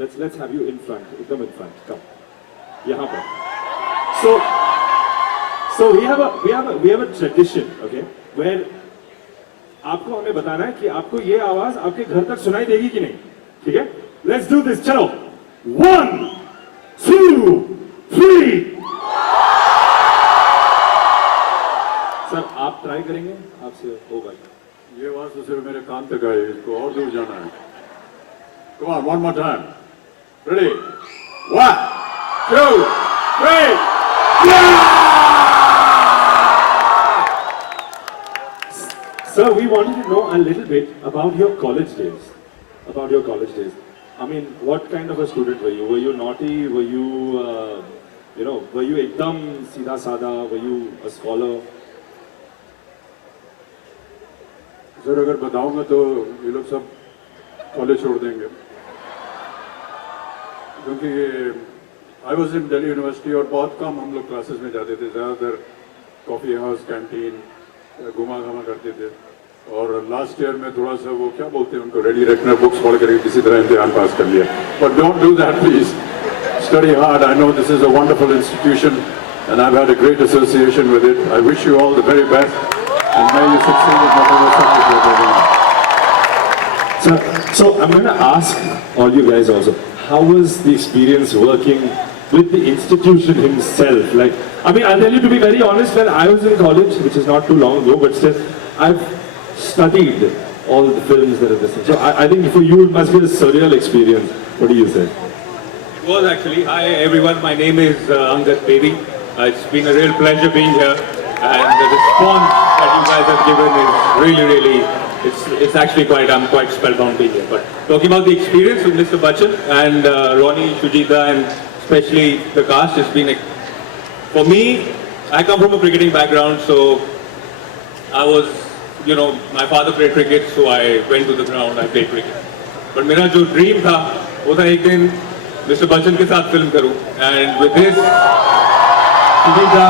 let's have you in front. Come in front. Come. यहाँ पर. So we have a tradition, okay, where आपको हमें बताना है कि आपको ये आवाज आपके घर तक सुनाई देगी कि नहीं, ठीक है? Let's do this. चलो. 1, 2, 3. सर आप ट्राई करेंगे, आपसे होगा. ये आवाज तो सिर्फ मेरे कान तक आई, इसको और दूर जाना है. Come on, one more time. Ready? 1, 2, 3. Yeah! Sir, we wanted to know a little bit about your college days. About your college days. I mean, what kind of a student were you? Were you naughty? Were you, were you ekdam seedha sada? Were you a scholar? Sir अगर बताऊंगा तो ये लोग सब college छोड़ देंगे, क्योंकि I was in Delhi university और बहुत कम हम लोग क्लासेस में जाते थे. ज़्यादातर कॉफ़ी हाउस, कैंटीन घुमा घामा करते थे. और लास्ट ईयर में थोड़ा सा वो क्या बोलते हैं उनको, रेडी रखना, बुक्स पढ़ करके किसी तरह इम्तिहान पास कर लिया. But don't do that please. Study hard. I know this is a wonderful institution and I've had a great association with it. I wish you all the very best and may you succeed in whatever subject you're taking on. So I'm going to ask all you guys also, how was the experience working with the institution himself? Like, I mean, I'll tell you to be very honest, when I was in college, which is not too long ago, but still, I've studied all the films that are this thing. So I think for you it must be a surreal experience. What do you say? It was actually. Hi everyone, my name is Angad Devi. It's been a real pleasure being here, and the response that you guys have given is really, it's actually I'm quite spellbound being here. But talking about the experience with Mr. Bachchan and Ronnie, Shujita, and especially the cast, it's been for me, I come from a cricketing background, so I was, my father played cricket, so I went to the ground, I played cricket. But मेरा जो dream था, वो था एक दिन Mr. Bachchan के साथ film करूँ, and with this, Shujita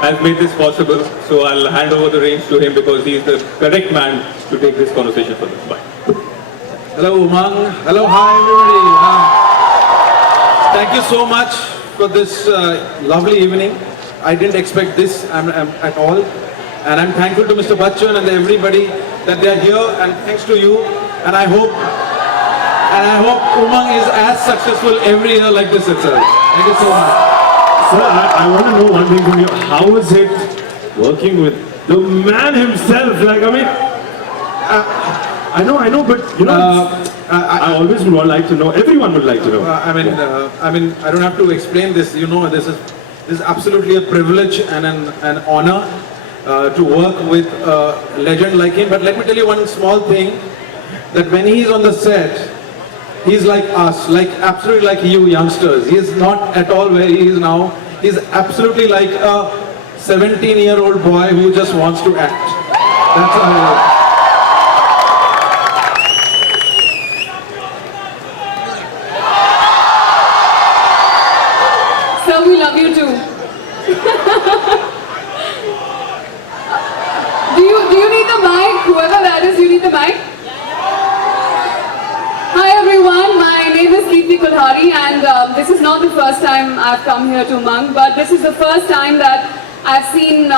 has made this possible, so I'll hand over the reins to him because he is the correct man to take this conversation for us. Bye. Hello Umang, hello, hi everybody. Thank you so much for this lovely evening. I didn't expect this at all, and I'm thankful to Mr. Bachchan and everybody that they are here, and thanks to you, and I hope Umang is as successful every year like this itself. Thank you so much. Sir, I want to know one thing from you. How is it working with the man himself? Like, I mean, I know, but I always would like to know. Everyone would like to know. I mean, I don't have to explain this. This is absolutely a privilege and an honor to work with a legend like him. But let me tell you one small thing: that when he's on the set, he's like us, absolutely like you youngsters. He is not at all where he is now. He's absolutely like a 17-year-old boy who just wants to act. That's how he is. Sir, we love you too. Do you need the mic? Whoever that is, you need the mic? Hi everyone, my name is Kirti Kulhari, and this is not the first time I've come here to Umang, but this is the first time that I've seen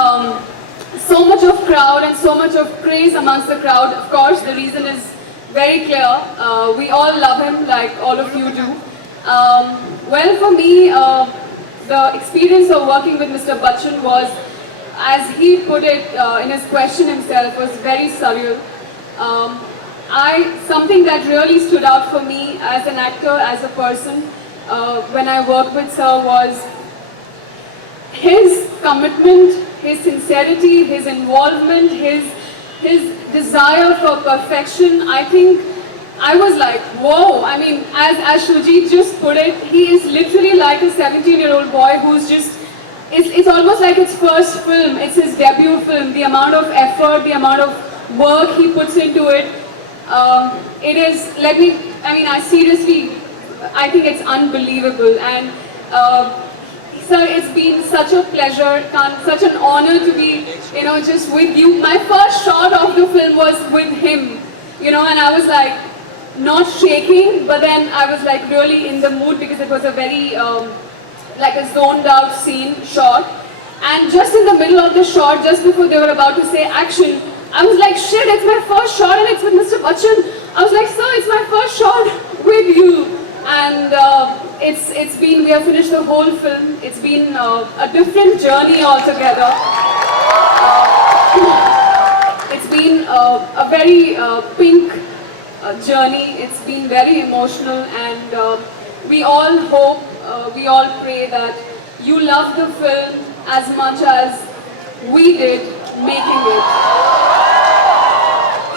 so much of crowd and so much of praise amongst the crowd. Of course, the reason is very clear. We all love him like all of you do. Well, for me, the experience of working with Mr. Bachchan was, as he put it in his question himself, was very surreal. Something that really stood out for me as an actor, as a person, when I worked with Sir, was his commitment, his sincerity, his involvement, his desire for perfection. I think I was like, whoa. I mean, as Shujit just put it, he is literally like a 17-year-old boy who's just, it's almost like his first film, it's his debut film. The amount of effort, the amount of work he puts into it. It is, I seriously, I think it's unbelievable. And sir, it's been such a pleasure, such an honor to be, just with you. My first shot of the film was with him, and I was like, not shaking, but then I was like really in the mood because it was a very like a zoned out scene shot. And just in the middle of the shot, just before they were about to say action, I was like, shit, it's my first shot and it's with Mr. Bachchan. I was like, sir, it's my first shot with you. And it's been, we have finished the whole film. It's been a different journey altogether. It's been a very pink journey. It's been very emotional, and we all hope, we all pray that you love the film as much as we did making it.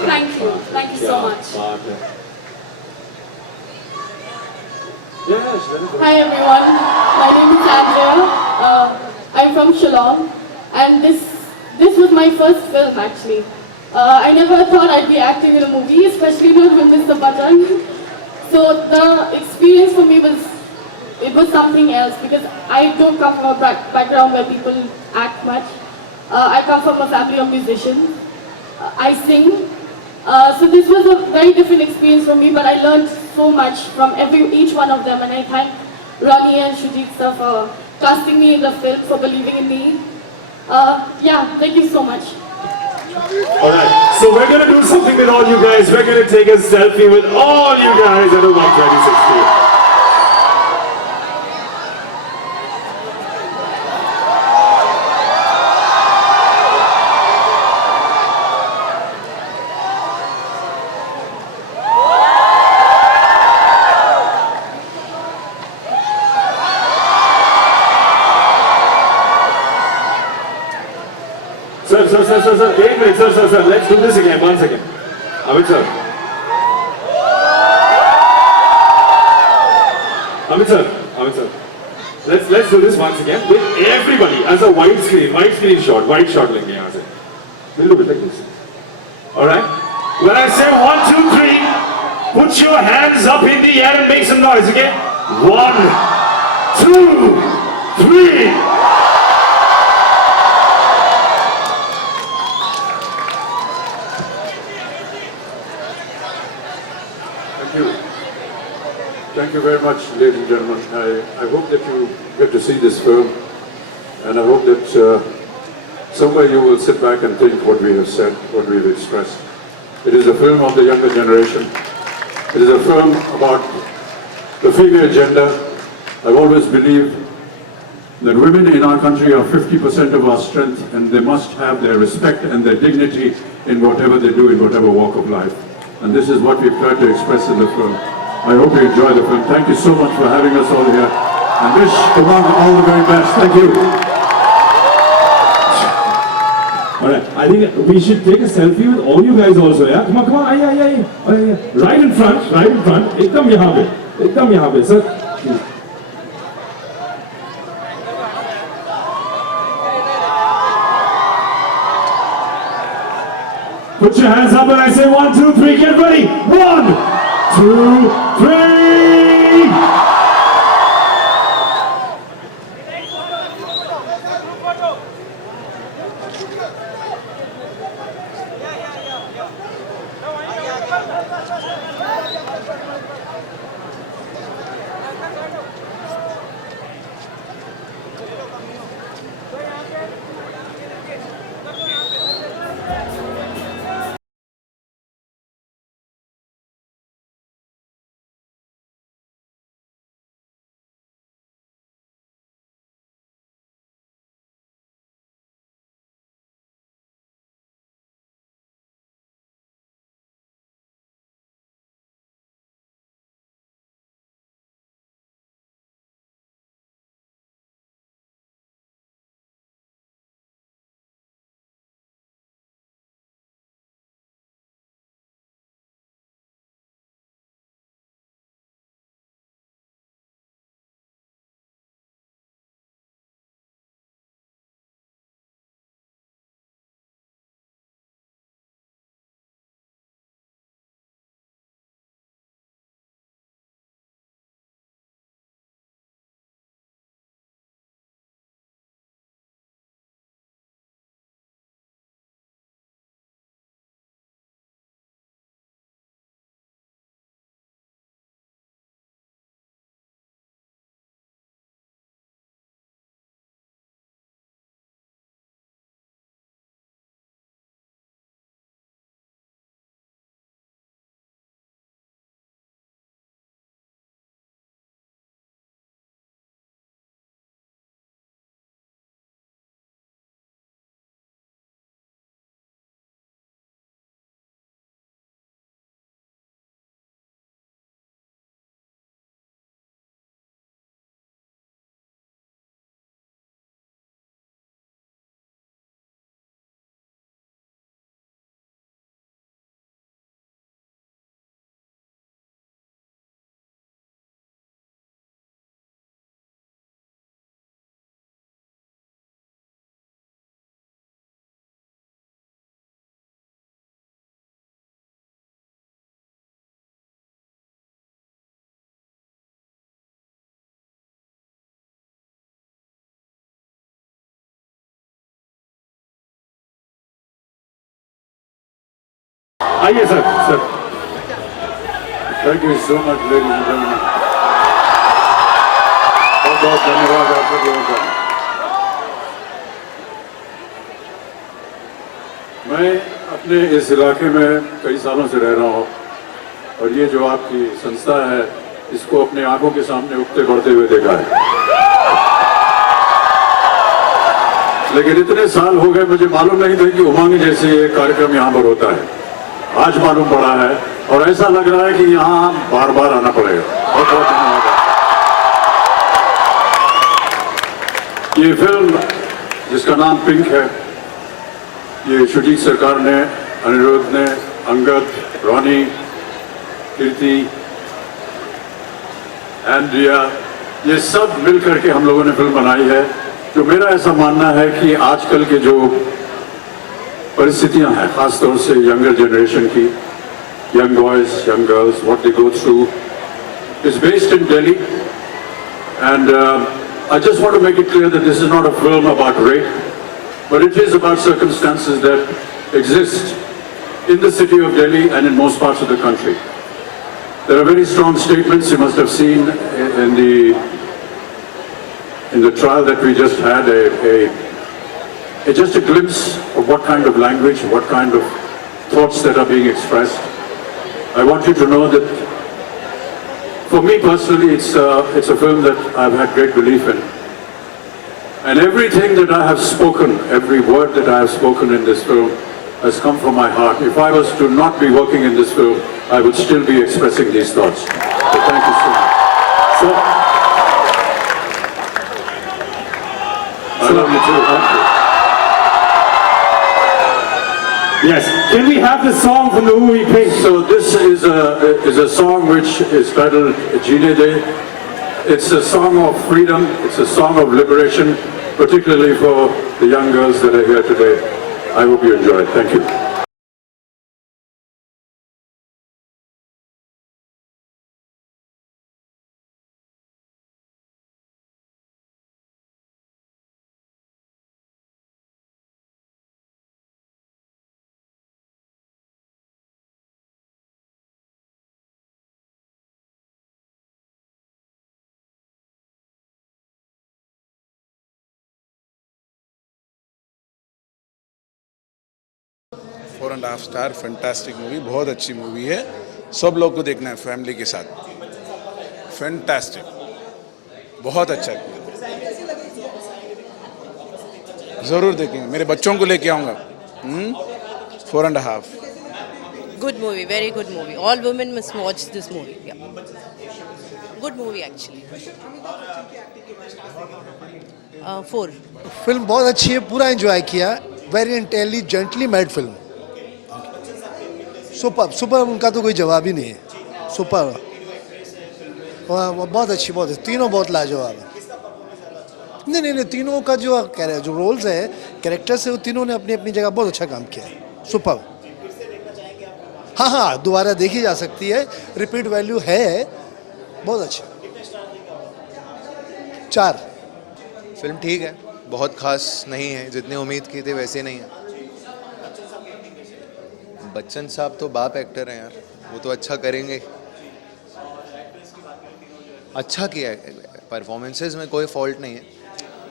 Thank you so much. Hi everyone, my name is Andrea. I'm from Shillong, and this was my first film actually. I never thought I'd be acting in a movie, especially not with Mr. Bachchan. So the experience for me was something else, because I don't come from a background where people act much. I come from a family of musicians. I sing. So this was a very different experience for me, but I learned so much from each one of them, and I thank Ronnie and Shujit sir for casting me in the film, for believing in me. Yeah, thank you so much. Alright, so we're gonna do something with all you guys. We're gonna take a selfie with all you guys at a 12060. Sir, wait a minute, sir, let's do this again, once again. Amit sir. Amit sir. Let's do this once again with everybody as a widescreen shot, wide shot lenge yahan se. We'll do it like this. Alright? When I say 1, 2, 3, put your hands up in the air and make some noise, okay? 1, 2, 3. Thank you very much, ladies and gentlemen. I hope that you get to see this film, and I hope that somewhere you will sit back and think what we have said, what we have expressed. It is a film of the younger generation. It is a film about the female gender. I've always believed that women in our country are 50% of our strength, and they must have their respect and their dignity in whatever they do, in whatever walk of life. And this is what we've tried to express in the film. I hope you enjoy the film. Thank you so much for having us all here. And wish Umang all the very best. Thank you. Alright, I think we should take a selfie with all you guys also, yeah? Come on, yeah. Right in front. Ekdam yahan pe, sir. Please. Put your hands up when I say 1, 2, 3, get ready. 1, 2, 3. आइए sir sir thank you so much ladies and gentleman, बहुत बहुत धन्यवाद आप सब लोगों का। मैं अपने इस इलाके में कई सालों से रह रहा हूँ और ये जो आपकी संस्था है इसको अपनी आंखों के सामने उगते बढ़ते हुए देखा है, लेकिन इतने साल हो गए मुझे मालूम नहीं था कि उमंग जैसे ये कार्यक्रम यहाँ पर होता है। आज मालूम पड़ा है और ऐसा लग रहा है कि यहाँ बार बार आना पड़ेगा। बहुत बहुत धन्यवाद। ये फिल्म जिसका नाम पिंक है, ये शुजीत सरकार ने, अनिरुद्ध ने, अंगद, रॉनी, कीर्ति, एंड्रिया, ये सब मिलकर के हम लोगों ने फिल्म बनाई है। जो मेरा ऐसा मानना है कि आजकल के जो परिस्थितियां हैं, खासतौर से यंगर जनरेशन की, young boys, young girls, what they go through, is based in Delhi and I just want to make it clear that this is not a film about rape, but it is about circumstances that exist in the city of Delhi and in most parts of the country. There are very strong statements you must have seen in the trial that we just had, just a glimpse of what kind of language, what kind of thoughts that are being expressed. I want you to know that for me personally, it's a film that I've had great belief in. And everything that I have spoken, every word that I have spoken in this film has come from my heart. If I was to not be working in this film, I would still be expressing these thoughts. So thank you so much. So, I love you too. Thank you. yes, can we have the song from the movie Pink? So this is a song which is titled Jeene De. It's a song of freedom, it's a song of liberation, particularly for the young girls that are here today. I hope you enjoy it. Thank you. Four and half star, fantastic movie, बहुत अच्छी movie है, सब लोग को देखना है family के साथ। फैंटास्टिक, बहुत अच्छा किया, ज़रूर देखेंगे, मेरे बच्चों को लेके आऊँगा। Four and half, Good movie, very good movie. All women must watch this movie. Yeah. Good movie actually. 4. Film बहुत अच्छी है, पूरा एंजॉय किया, very intelligently made film, super super, उनका तो कोई जवाब ही नहीं है, सुपर, बहुत अच्छी, बहुत अच्छी, तीनों बहुत लाजवाब है। नहीं नहीं नहीं, तीनों का जो रोल्स है, कैरेक्टर्स है, वो तीनों ने अपनी अपनी जगह बहुत अच्छा काम किया है, सुपर। हाँ हाँ, दोबारा देखी जा सकती है, रिपीट वैल्यू है, बहुत अच्छा। 4। फिल्म ठीक है, बहुत खास नहीं है, जितनी उम्मीद की थी वैसे नहीं है। बच्चन साहब तो बाप एक्टर हैं यार, वो तो अच्छा करेंगे, अच्छा किया है, परफॉर्मेंसेस में कोई फॉल्ट नहीं है,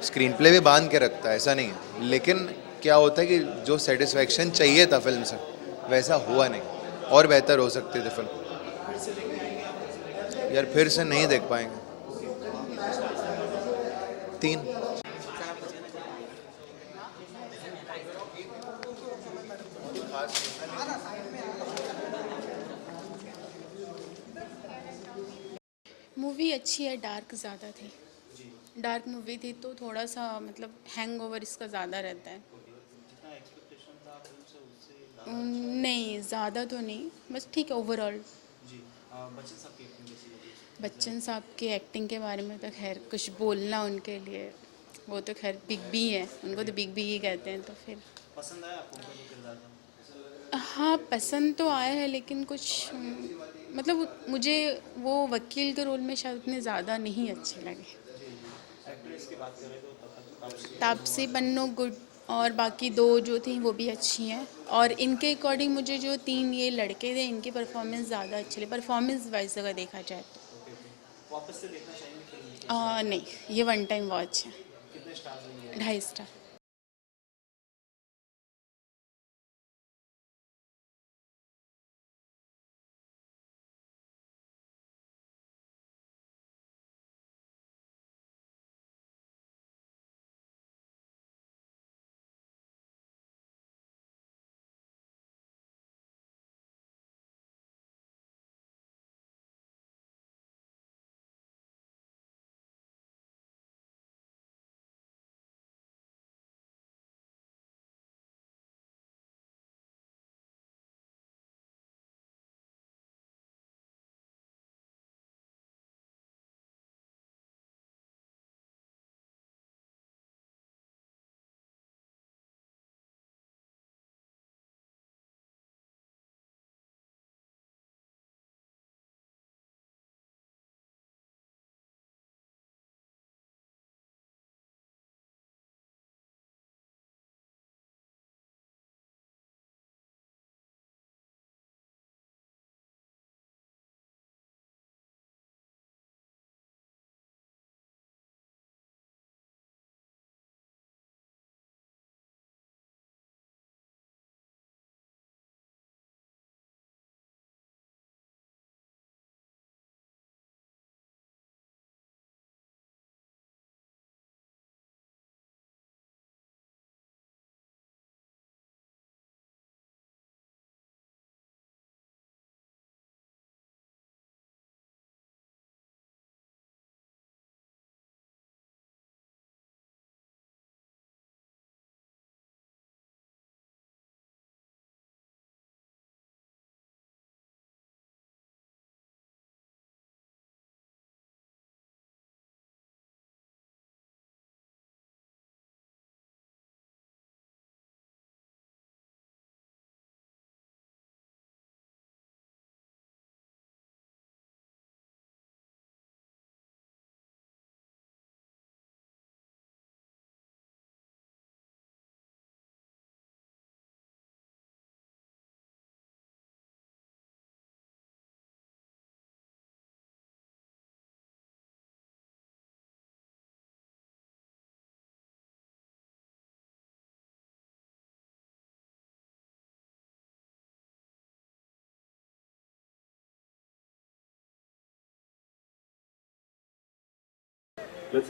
स्क्रीन प्ले भी बांध के रखता है, ऐसा नहीं है, लेकिन क्या होता है कि जो सेटिस्फैक्शन चाहिए था फिल्म से वैसा हुआ नहीं, और बेहतर हो सकती थी फिल्म, यार फिर से नहीं देख पाएंगे। 3। मूवी अच्छी है, डार्क ज़्यादा थी, डार्क मूवी थी तो थोड़ा सा मतलब हैंगओवर इसका ज़्यादा रहता है। नहीं ज़्यादा तो नहीं, बस ठीक है ओवरऑल। बच्चन साहब की एक्टिंग के बारे में तो खैर कुछ बोलना उनके लिए, वो तो खैर बिग बी है, उनको तो बिग बी ही कहते हैं, तो फिर पसंद आया आपको? हाँ पसंद तो आया है, लेकिन कुछ मतलब मुझे वो वकील के रोल में शायद उतने ज़्यादा नहीं अच्छे लगे। तापसी पन्नू गुड और बाकी 2 जो थी वो भी अच्छी हैं, और इनके अकॉर्डिंग मुझे जो 3 ये लड़के थे इनकी परफॉर्मेंस ज़्यादा अच्छी लगी, परफॉर्मेंस वाइज अगर देखा जाए तो। वापस से देखना चाहेंगे? नहीं, ये वन टाइम वॉच है। कितने star? 2.5 star.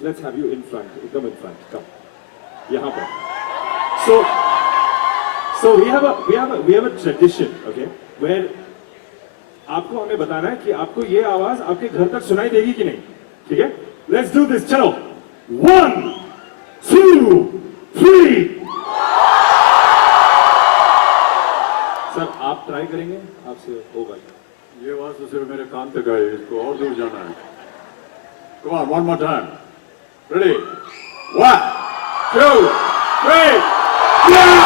Let's have you in front. Come in front. Come. यहाँ पर. So we have a tradition, okay, where आपको हमें बताना है कि आपको ये आवाज आपके घर तक सुनाई देगी कि नहीं, ठीक है? Let's do this. चलो. 1, 2, 3. सर आप ट्राई करेंगे, आपसे होगा. ये आवाज तो सिर्फ मेरे कान तक आई, इसको और दूर जाना है. Come on, one more time. Ready? 1, 2, 3. Yeah!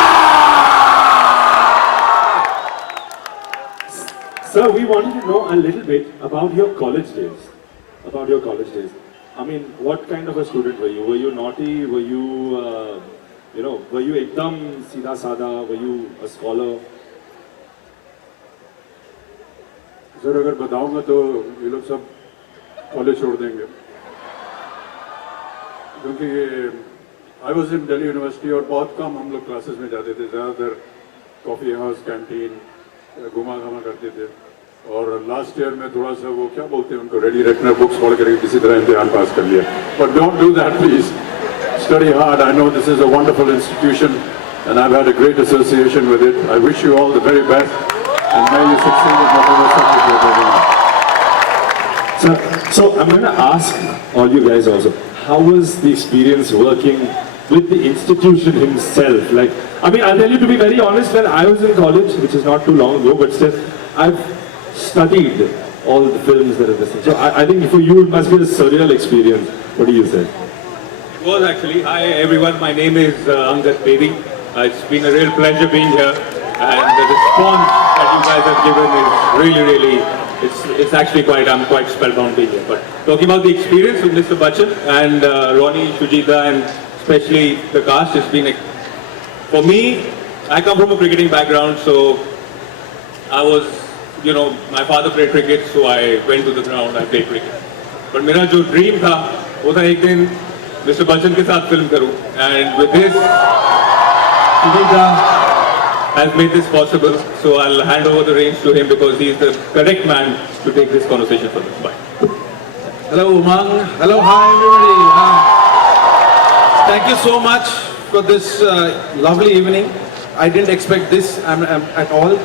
Sir, we wanted to know a little bit about your college days. I mean, what kind of a student were you? Were you naughty? Were you, were you ekdam seedha sada? Were you a scholar? Sir अगर बताऊंगा तो ये लोग सब college छोड़ देंगे, क्योंकि I was in Delhi university और बहुत कम हम लोग क्लासेस में जाते थे, ज़्यादातर कॉफ़ी हाउस कैंटीन घुमा घामा करते थे. और लास्ट ईयर में थोड़ा सा वो क्या बोलते हैं उनको, रेडी रेकनर बुक्स पढ़ कर किसी तरह इम्तिहान पास कर लिया. But don't do that please. Study hard. I know this is a wonderful institution and I've had a great association with it. I wish you all the very best and may you succeed in whatever subject you're taking on. So I'm going to ask all you guys also, how was the experience working with the institution himself? Like, I mean, I'll tell you to be very honest, when I was in college, which is not too long ago, but still, I've studied all the films that are this. So I think for you it must be a surreal experience. What do you say? It was actually. Hi everyone, my name is Angad Bedi. It's been a real pleasure being here, and the response that you guys have given is really, it's actually I'm quite spellbound being here. But talking about the experience with Mr. Bachchan and Ronnie, Shujita, and especially the cast, it's been For me, I come from a cricketing background, so I was, my father played cricket, so I went to the ground, I played cricket. But मेरा जो dream था, वो था एक दिन Mr. Bachchan के साथ film करूँ, and with this, Sunita has made this possible. So I'll hand over the reins to him because he is the correct man to take this conversation further. Bye. Hello, Umang. Hello, hi, everybody. Thank you so much for this lovely evening. I didn't expect this at all.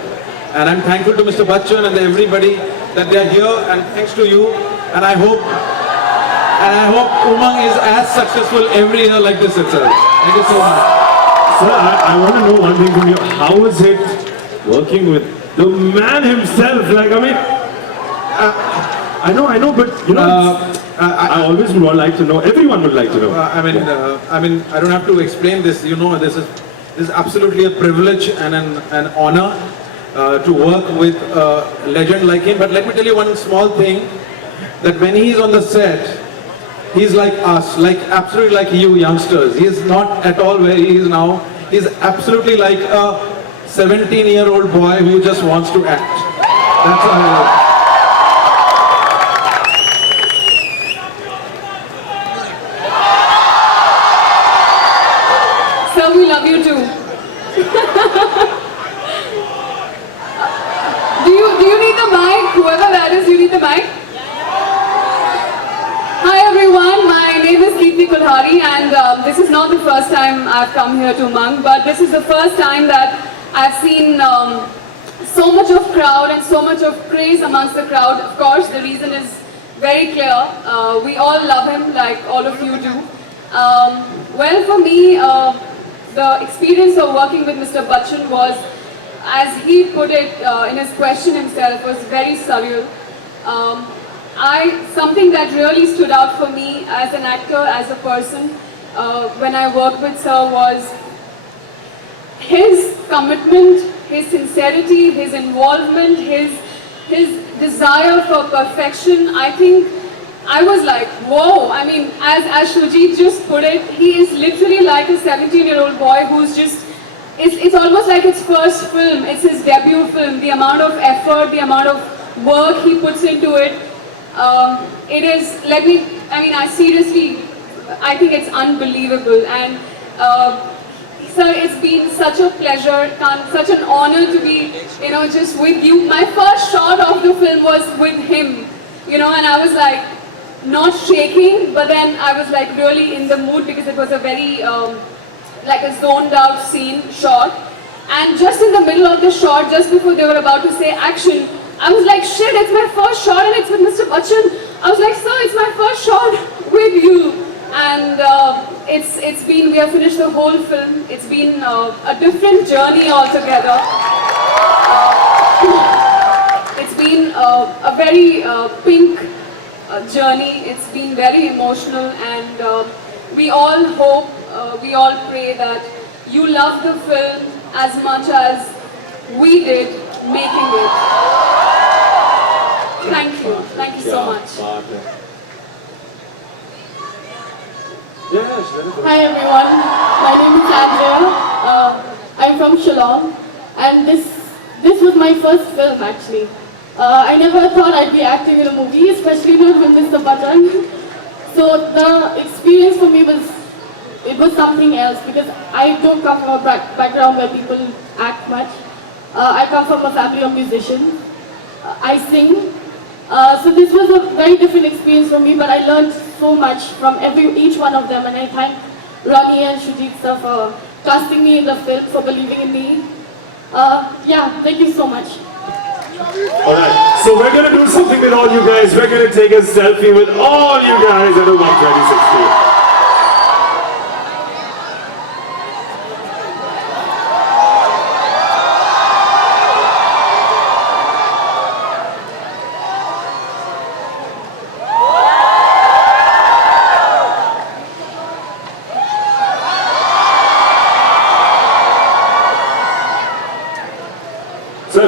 And I'm thankful to Mr. Bachchan and everybody that they are here. And thanks to you. And I hope Umang is as successful every year like this itself. Thank you so much. Sir, I want to know one thing from you. How is it working with the man himself? Like, I mean, I know, but I always would like to know. Everyone would like to know. I mean, I don't have to explain this. This is absolutely a privilege and an honor to work with a legend like him. But let me tell you one small thing, that when he's on the set, he's like us, like absolutely like you youngsters. He is not at all where he is now. He's absolutely like a 17-year-old boy who just wants to act. That's how he is. Sir, we love you too. Do you need the mic? Whoever that is, you need the mic? Hi everyone, my name is Keerti Kulhari, and this is not the first time I've come here to Umang, but this is the first time that I've seen so much of crowd and so much of praise amongst the crowd. Of course, the reason is very clear. We all love him like all of you do. Well, for me, the experience of working with Mr. Bachchan was, as he put it in his question himself, was very surreal. Something that really stood out for me as an actor, as a person, when I worked with Sir, was his commitment, his sincerity, his involvement, his desire for perfection. I think I was like, whoa. I mean, as Shujit just put it, he is literally like a 17-year-old boy who's just, it's almost like his first film, it's his debut film. The amount of effort, the amount of work he puts into it, it is, I think it's unbelievable. And sir, it's been such a pleasure, such an honor to be, just with you. My first shot of the film was with him, and I was like, not shaking, but then I was like really in the mood because it was a very, like a zoned out scene shot. And just in the middle of the shot, just before they were about to say action, I was like, shit, it's my first shot and it's with Mr. Bachchan. I was like, sir, it's my first shot with you. And it's been, we have finished the whole film. It's been a different journey altogether. It's been a very pink journey. It's been very emotional, and we all hope, we all pray that you love the film as much as we did making it. Thank you so much. Hi everyone, my name is Andrea. I'm from Shillong, and this was my first film actually. I never thought I'd be acting in a movie, especially not with Mr. Bachchan. So the experience for me was something else, because I don't come from a background where people act much. I come from a family of musicians. I sing. So this was a very different experience for me, but I learned so much from each one of them, and I thank Ronnie and Shujit sir for casting me in the film, for believing in me. Yeah, thank you so much. Alright, so we're gonna do something with all you guys. We're gonna take a selfie with all you guys at a 12060. Sir,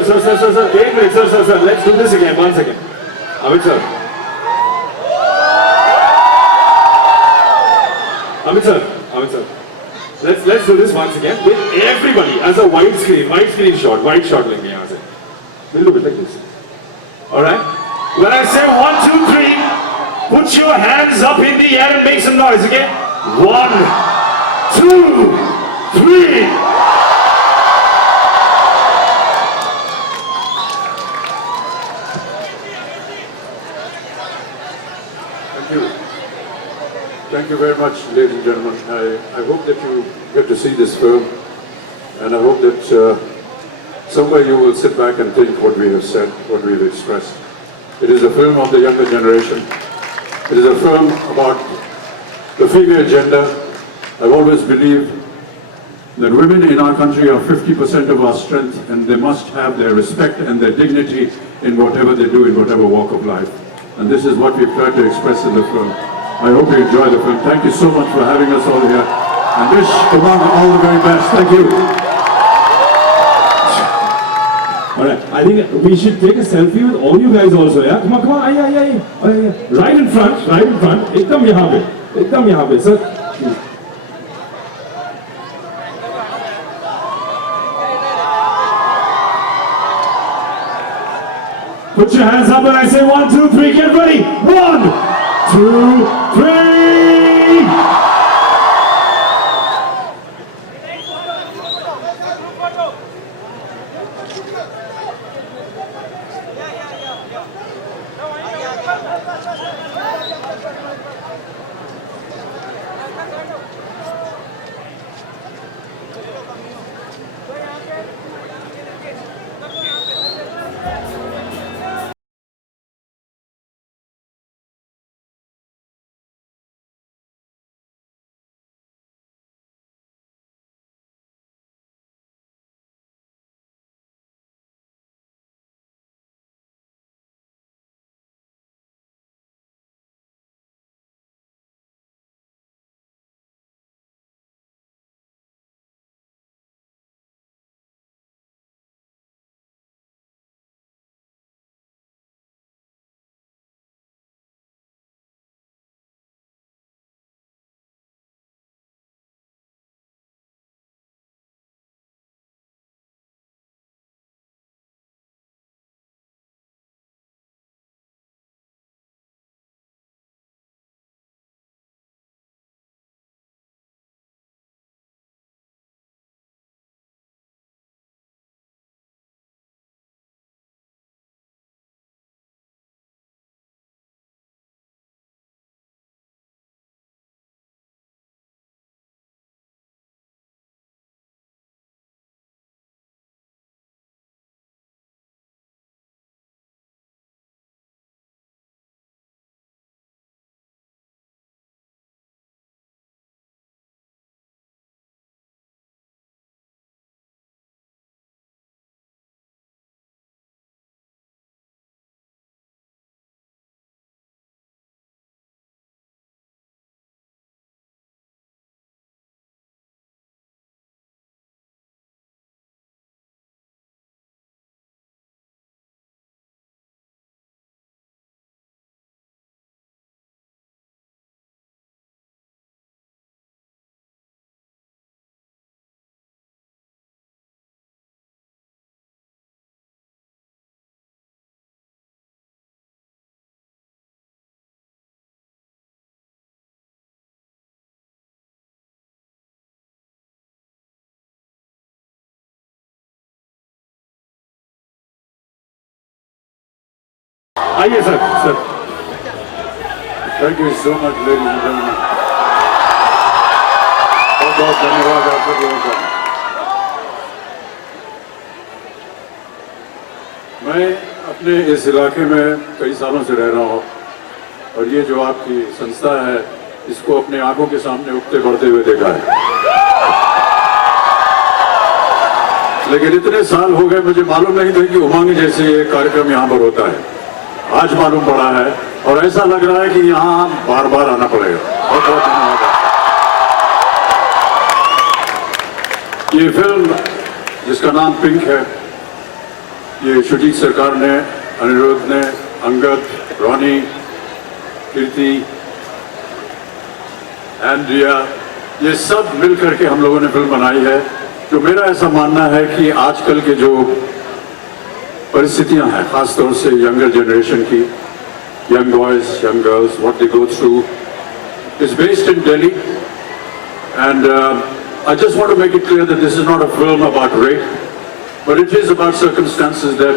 wait, sir, let's do this again, 1 second. Amit sir. let's do this once again with everybody as a widescreen shot, wide shot लेंगे यहाँ से. We'll do it like this. All right. When I say 1, 2, 3, put your hands up in the air and make some noise. Okay. 1, 2, 3. Thank you. Thank you very much, ladies and gentlemen. I hope that you get to see this film, and I hope that somewhere you will sit back and think what we have said, what we have expressed. It is a film of the younger generation. It is a film about the female gender. I've always believed that women in our country are 50% of our strength, and they must have their respect and their dignity in whatever they do, in whatever walk of life. And this is what we've tried to express in the film. I hope you enjoy the film. Thank you so much for having us all here. And wish Umang all the very best. Thank you. Alright, I think we should take a selfie with all you guys also, yeah? Come on, aye. Right in front, एकदम यहाँ पे, sir. Put your hands up when I say 1, 2, 3, get ready! 1, 2, 3! आइए sir Thank you so much, ladies and gentlemen. बहुत धन्यवाद आप सब लोगों का. मैं अपने इस इलाके में कई सालों से रह रहा हूँ और ये जो आपकी संस्था है इसको अपने आंखों के सामने उगते बढ़ते हुए देखा है. लेकिन इतने साल हो गए मुझे मालूम नहीं था कि उमंग जैसे एक कार्यक्रम यहाँ पर होता है. आज मालूम पड़ा है और ऐसा लग रहा है कि यहाँ बार बार आना पड़ेगा. बहुत बहुत धन्यवाद. ये फिल्म जिसका नाम पिंक है, ये शुजीत सरकार ने, अनिरुद्ध ने, अंगद, रॉनी, कीर्ति, एंड्रिया, ये सब मिल करके हम लोगों ने फिल्म बनाई है। तो मेरा ऐसा मानना है कि आजकल के जो परिस्थितियां हैं, खासतौर से यंगर जनरेशन की, young boys, young girls, what they go through, is based in Delhi. And I just want to make it clear that this is not a film about rape, but it is about circumstances that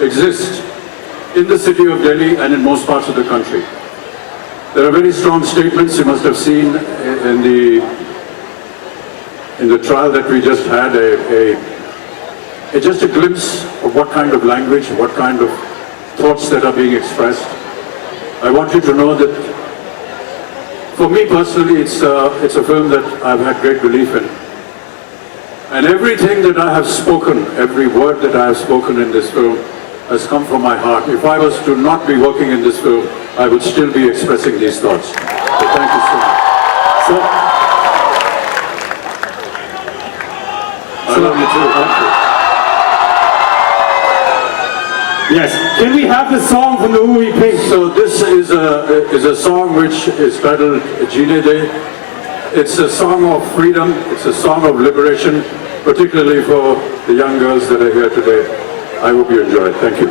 exist in the city of Delhi and in most parts of the country. There are very strong statements you must have seen in the trial that we just had, just a glimpse of what kind of language, what kind of thoughts that are being expressed. I want you to know that for me personally, it's a film that I've had great belief in. And everything that I have spoken, every word that I have spoken in this film has come from my heart. If I was to not be working in this film, I would still be expressing these thoughts. So thank you so much. So, I love you too. Thank you. yes, can we have the song from the movie Pink? So this is a song which is titled Jeene De. It's a song of freedom. It's a song of liberation, particularly for the young girls that are here today. I hope you enjoy it. Thank you.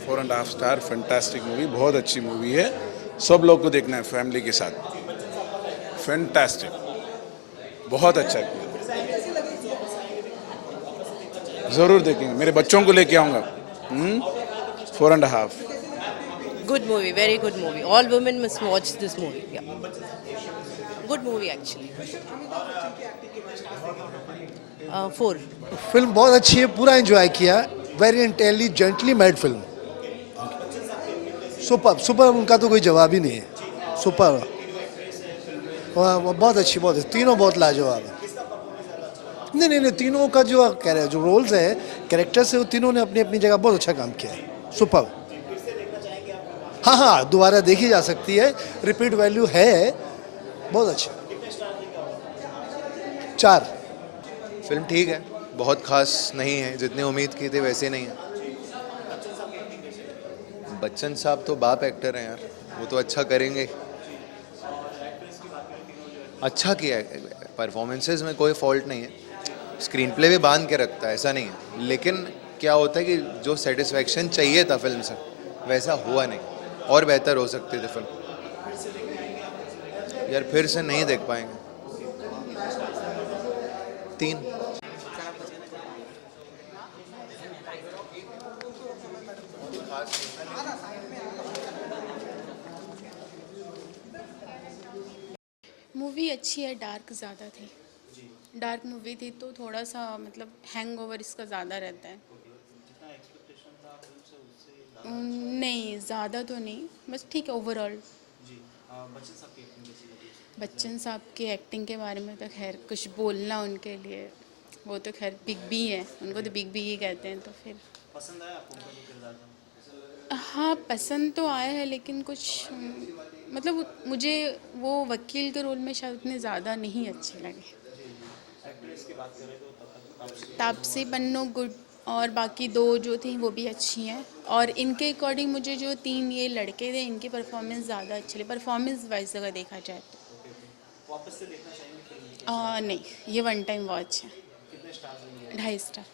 Four and half star fantastic movie, बहुत अच्छी movie है, सब लोग को देखना है family के साथ। फैंटास्टिक, बहुत अच्छा किया, ज़रूर देखेंगे, मेरे बच्चों को लेके आऊँगा। Four and half Good movie, very good movie. All women must watch this movie. Yeah. Good movie actually. 4. Film बहुत अच्छी है, पूरा एंजॉय किया, very intelligently made film, super super, उनका तो कोई जवाब ही नहीं है, सुपर, बहुत अच्छी, बहुत अच्छी, तीनों बहुत लाजवाब है। नहीं, तीनों का जो कह रहे हैं, जो रोल्स है, कैरेक्टर्स है, वो तीनों ने अपनी अपनी जगह बहुत अच्छा काम किया है, सुपर। हाँ, दोबारा देखी जा सकती है, रिपीट वैल्यू है, बहुत अच्छा। 4। फिल्म ठीक है, बहुत खास नहीं है, जितनी उम्मीद की थी वैसे नहीं है। बच्चन साहब तो बाप एक्टर हैं यार, वो तो अच्छा करेंगे। अच्छा किया है, परफॉर्मेंसेस में कोई फॉल्ट नहीं है, स्क्रीन प्ले भी बांध के रखता है, ऐसा नहीं है, लेकिन क्या होता है कि जो सेटिस्फेक्शन चाहिए था फिल्म से वैसा हुआ नहीं, और बेहतर हो सकती थी फिल्म। यार फिर से नहीं देख पाएंगे। 3। मूवी अच्छी है, डार्क ज़्यादा थी, डार्क मूवी थी तो थोड़ा सा मतलब हैंगओवर इसका ज़्यादा रहता है। नहीं, ज़्यादा तो नहीं, बस ठीक है ओवरऑल। बच्चन साहब की एक्टिंग के बारे में तो खैर कुछ बोलना उनके लिए, वो तो खैर बिग बी है, उनको तो बिग बी ही कहते हैं, तो फिर पसंद आया आपको उनका किरदार? हाँ, पसंद तो आया है, लेकिन कुछ मतलब मुझे वो वकील के रोल में शायद उतने ज़्यादा नहीं अच्छे लगे। तापसी पन्नू गुड, और बाकी 2 जो थी वो भी अच्छी हैं, और इनके अकॉर्डिंग मुझे जो 3 ये लड़के थे इनकी परफॉर्मेंस ज़्यादा अच्छी लगी, परफॉर्मेंस वाइज अगर देखा जाए तो। वापस से देखना चाहेंगे? नहीं, ये वन टाइम वॉच है। कितने star? 2.5 star.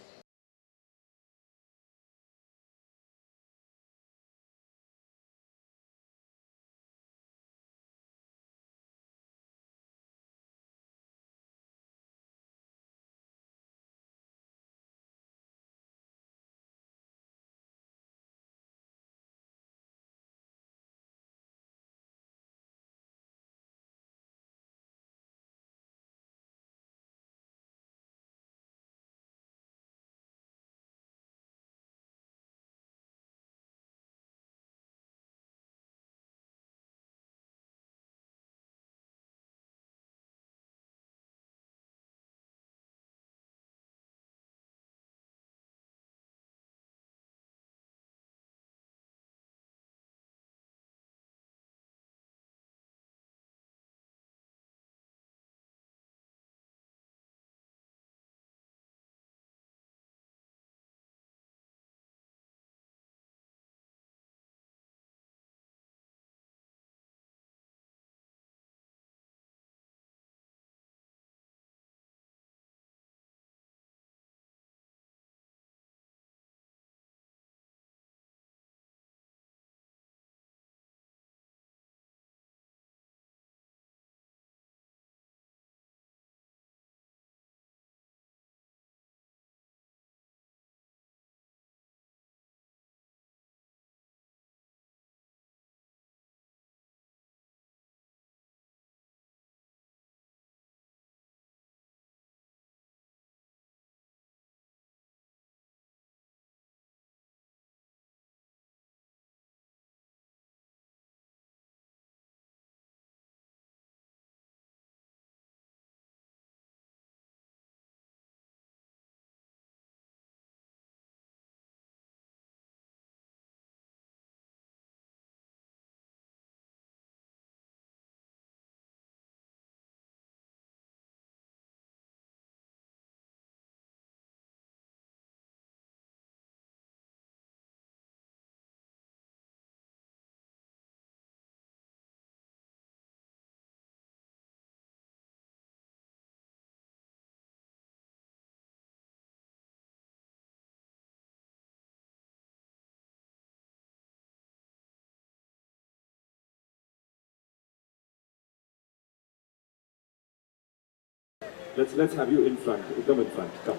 let's have you in front. Come in front. Come.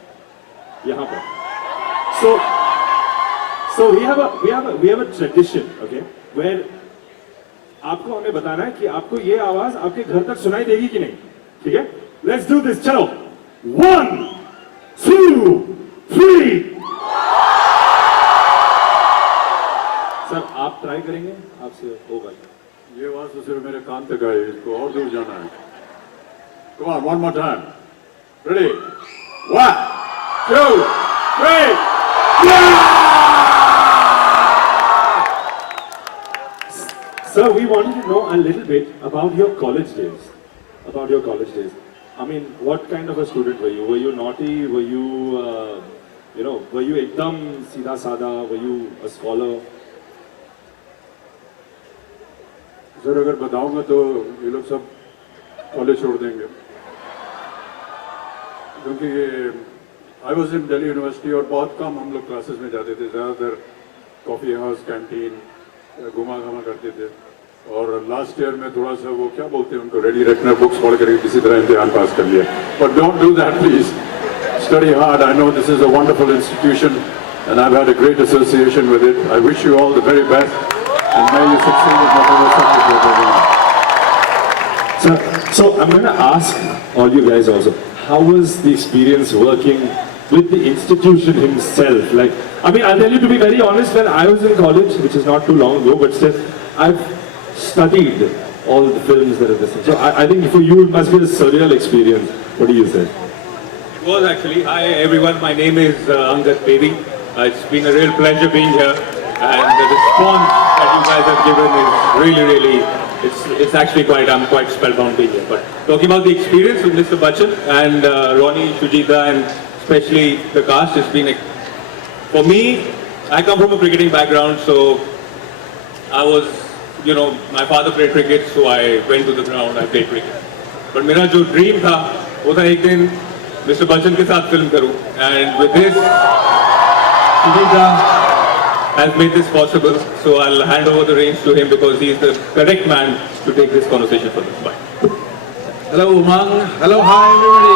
यहाँ पर. So we have a tradition, okay, where आपको हमें बताना है कि आपको ये आवाज आपके घर तक सुनाई देगी कि नहीं, ठीक है? Let's do this. चलो. 1, 2, 3. सर आप ट्राई करेंगे, आपसे होगा. ये आवाज तो सिर्फ मेरे कान तक आई, इसको और दूर जाना है. Come on, one more time. Ready? 1, 2, 3. Sir, we wanted to know a little bit about your college days. I mean, what kind of a student were you? Were you naughty? Were you, were you ekdam सीधा साधा? Were you a scholar? Sir अगर बताऊंगा तो ये लोग सब college छोड़ देंगे, क्योंकि I was in Delhi university और बहुत कम हम लोग क्लासेस में जाते थे, ज़्यादातर कॉफ़ी हाउस कैंटीन घुमा घामा करते थे. और लास्ट ईयर में थोड़ा सा वो क्या बोलते हैं उनको, रेडी रेकनर बुक्स पढ़ करके किसी तरह इम्तिहान पास कर लिया. But don't do that please. Study hard. I know this is a wonderful institution and I've had a great association with it. I wish you all the very best and may you succeed in whatever subject you're taking on. So I'm going to ask all you guys also, how was the experience working with the institution himself? Like, I mean, I'll tell you to be very honest, when I was in college, which is not too long ago, but still, I've studied all the films that are this. So I think for you it must be a surreal experience. What do you say? It was actually. Hi everyone, my name is Angad Pedi. It's been a real pleasure being here, and the response that you guys have given is really, it's actually I'm quite spellbound being here. But talking about the experience with Mr. Bachchan and Ronnie, Shujita, and especially the cast, it's been for me, I come from a cricketing background, so I was, my father played cricket, so I went to the ground, I played cricket. But मेरा जो dream था, वो था एक दिन Mr. Bachchan के साथ film करूँ, and with this, Shujita has made this possible, so I'll hand over the reins to him because he is the correct man to take this conversation for this. Bye. Hello Umang. Hello, hi everybody.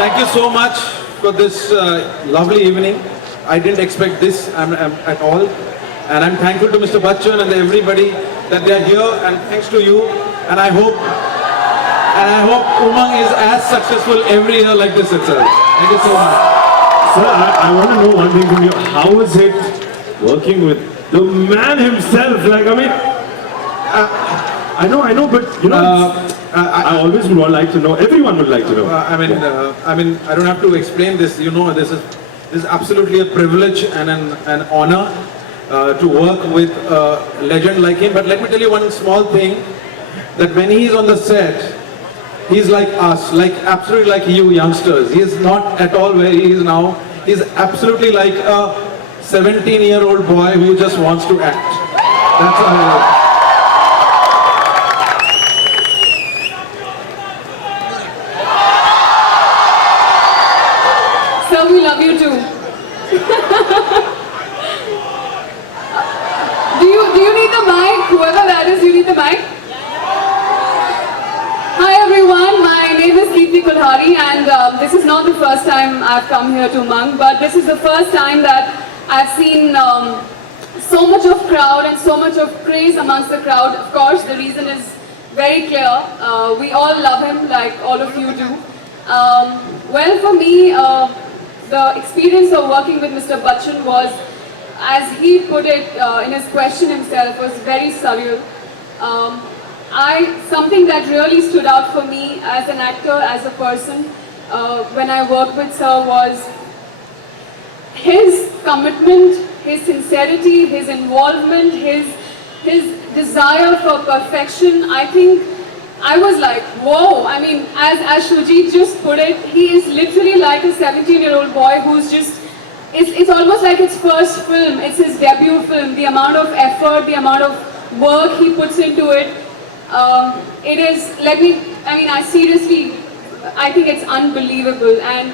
Thank you so much for this lovely evening. I didn't expect this at all. And I'm thankful to Mr. Bachchan and everybody that they are here, and thanks to you. And I hope Umang is as successful every year like this itself. Thank you so much. Sir, I want to know one thing from you. How is it working with the man himself? Like, I mean, I know, but I always would like to know. Everyone would like to know. I mean, I don't have to explain this. This is absolutely a privilege and an honor to work with a legend like him. But let me tell you one small thing, that when he's on the set, he's like us, absolutely like you youngsters. He is not at all where he is now. He's absolutely like a 17-year-old boy who just wants to act. That's how he is. Sir, we love you too. Do you need the mic? Whoever that is, you need the mic? Hi everyone, my name is Keerti Kulhari, and this is not the first time I've come here to Umang, but this is the first time that I've seen so much of crowd and so much of praise amongst the crowd. Of course, the reason is very clear. We all love him, like all of you do. Well, for me, the experience of working with Mr. Bachchan was, as he put it in his question himself, was very surreal. Something that really stood out for me as an actor, as a person, when I worked with Sir, was his commitment, his sincerity, his involvement, his desire for perfection. I think I was like, whoa. I mean, as Shujit just put it, he is literally like a 17-year-old boy who's just, it's almost like his first film, it's his debut film. The amount of effort, the amount of work he puts into it, it is, I think it's unbelievable. And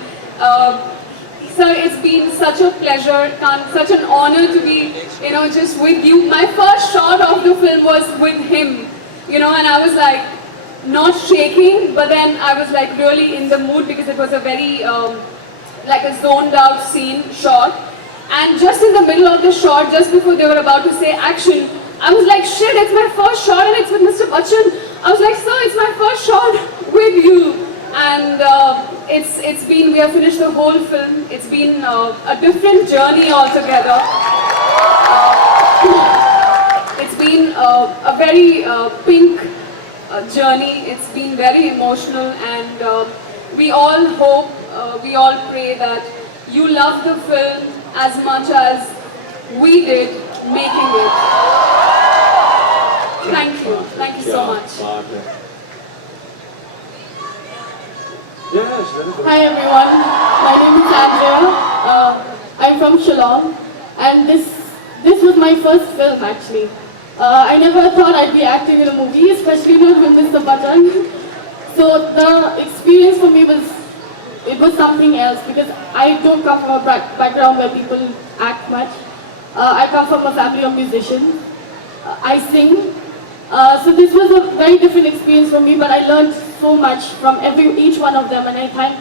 sir, it's been such a pleasure, such an honor to be, just with you. My first shot of the film was with him, and I was like, not shaking, but then I was like really in the mood because it was a very like a zoned out scene shot. And just in the middle of the shot, just before they were about to say action, I was like, shit, it's my first shot and it's with Mr. Bachchan. I was like, sir, it's my first shot with you. And it's been, we have finished the whole film. It's been a different journey altogether. It's been a very pink journey. It's been very emotional, and we all hope, we all pray that you love the film as much as we did making it. Thank you so much. Hi everyone, my name is Andrea. I'm from Shillong, and this was my first film actually. I never thought I'd be acting in a movie, especially not with Mr. Bachchan. So the experience for me was something else, because I don't come from a background where people act much. I come from a family of musicians. I sing. So this was a very different experience for me, but I learned so much from each one of them, and I thank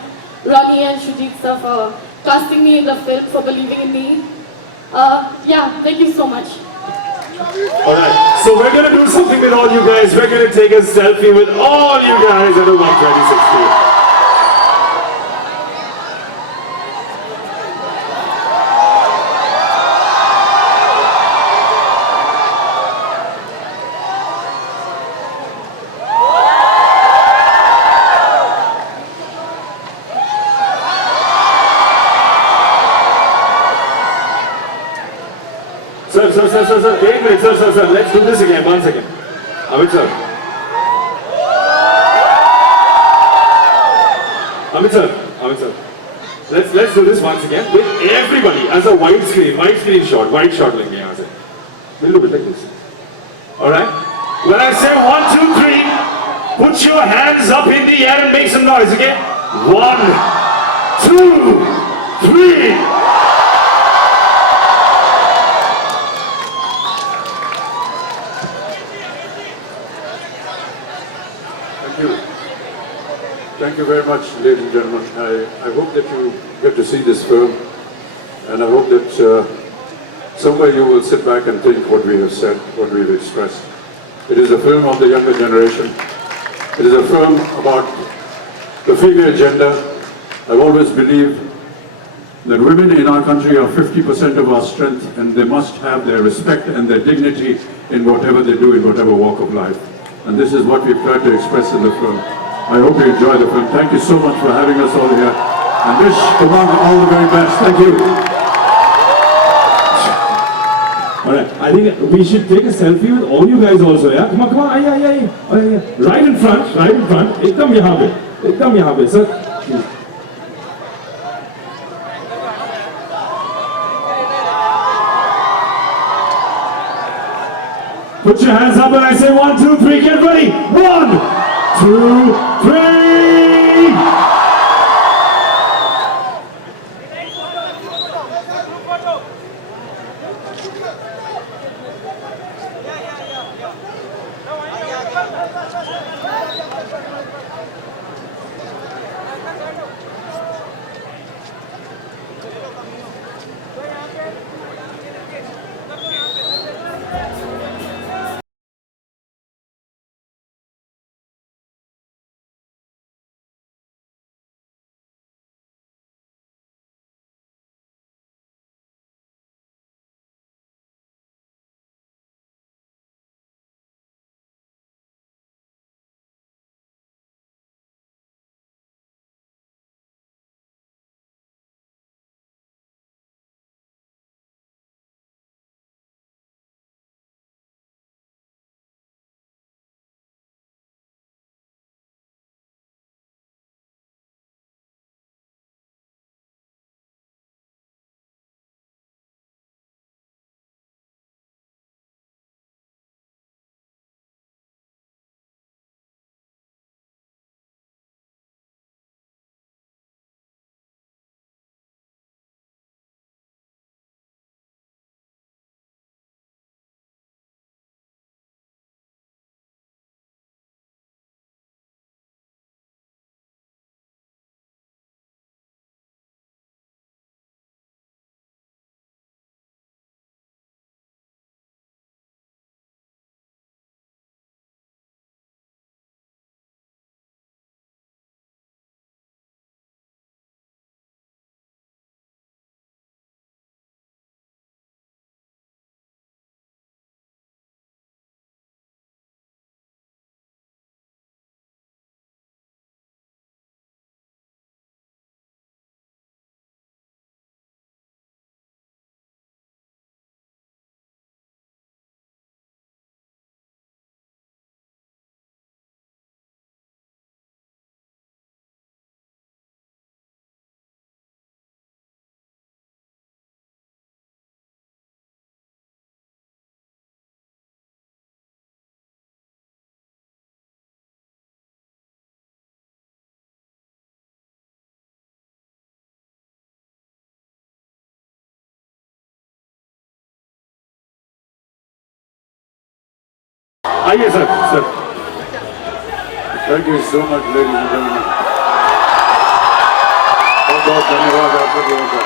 Ronnie and Shujit sir for casting me in the film, for believing in me. Yeah, thank you so much. Alright, so we're gonna do something with all you guys. We're gonna take a selfie with all you guys at the 12016. Sir, एक minute, sir, let's do this again, 1 second. Amit sir. Let's do this once again with everybody as a wide screen shot लेंगे यहाँ से. We'll do it like this. Alright? When I say 1, 2, 3, put your hands up in the air and make some noise, okay? 1, 2, 3. Thank you very much, ladies and gentlemen. I hope that you get to see this film, and I hope that somewhere you will sit back and think what we have said, what we have expressed. It is a film of the younger generation. It is a film about the female gender. I've always believed that women in our country are 50% of our strength, and they must have their respect and their dignity in whatever they do, in whatever walk of life. And this is what we've tried to express in the film. I hope you enjoy the film. Thank you so much for having us all here. And wish Kumar all the very best. Thank you. Alright, I think we should take a selfie with all you guys also, yeah? Come on, yeah. Right in front. एकदम यहाँ पे, sir. Put your hands up when I say 1, 2, 3, get ready. 1, 2, 3. आइए sir sir thank you so much ladies and gentleman, बहुत बहुत धन्यवाद आप सब लोगों का।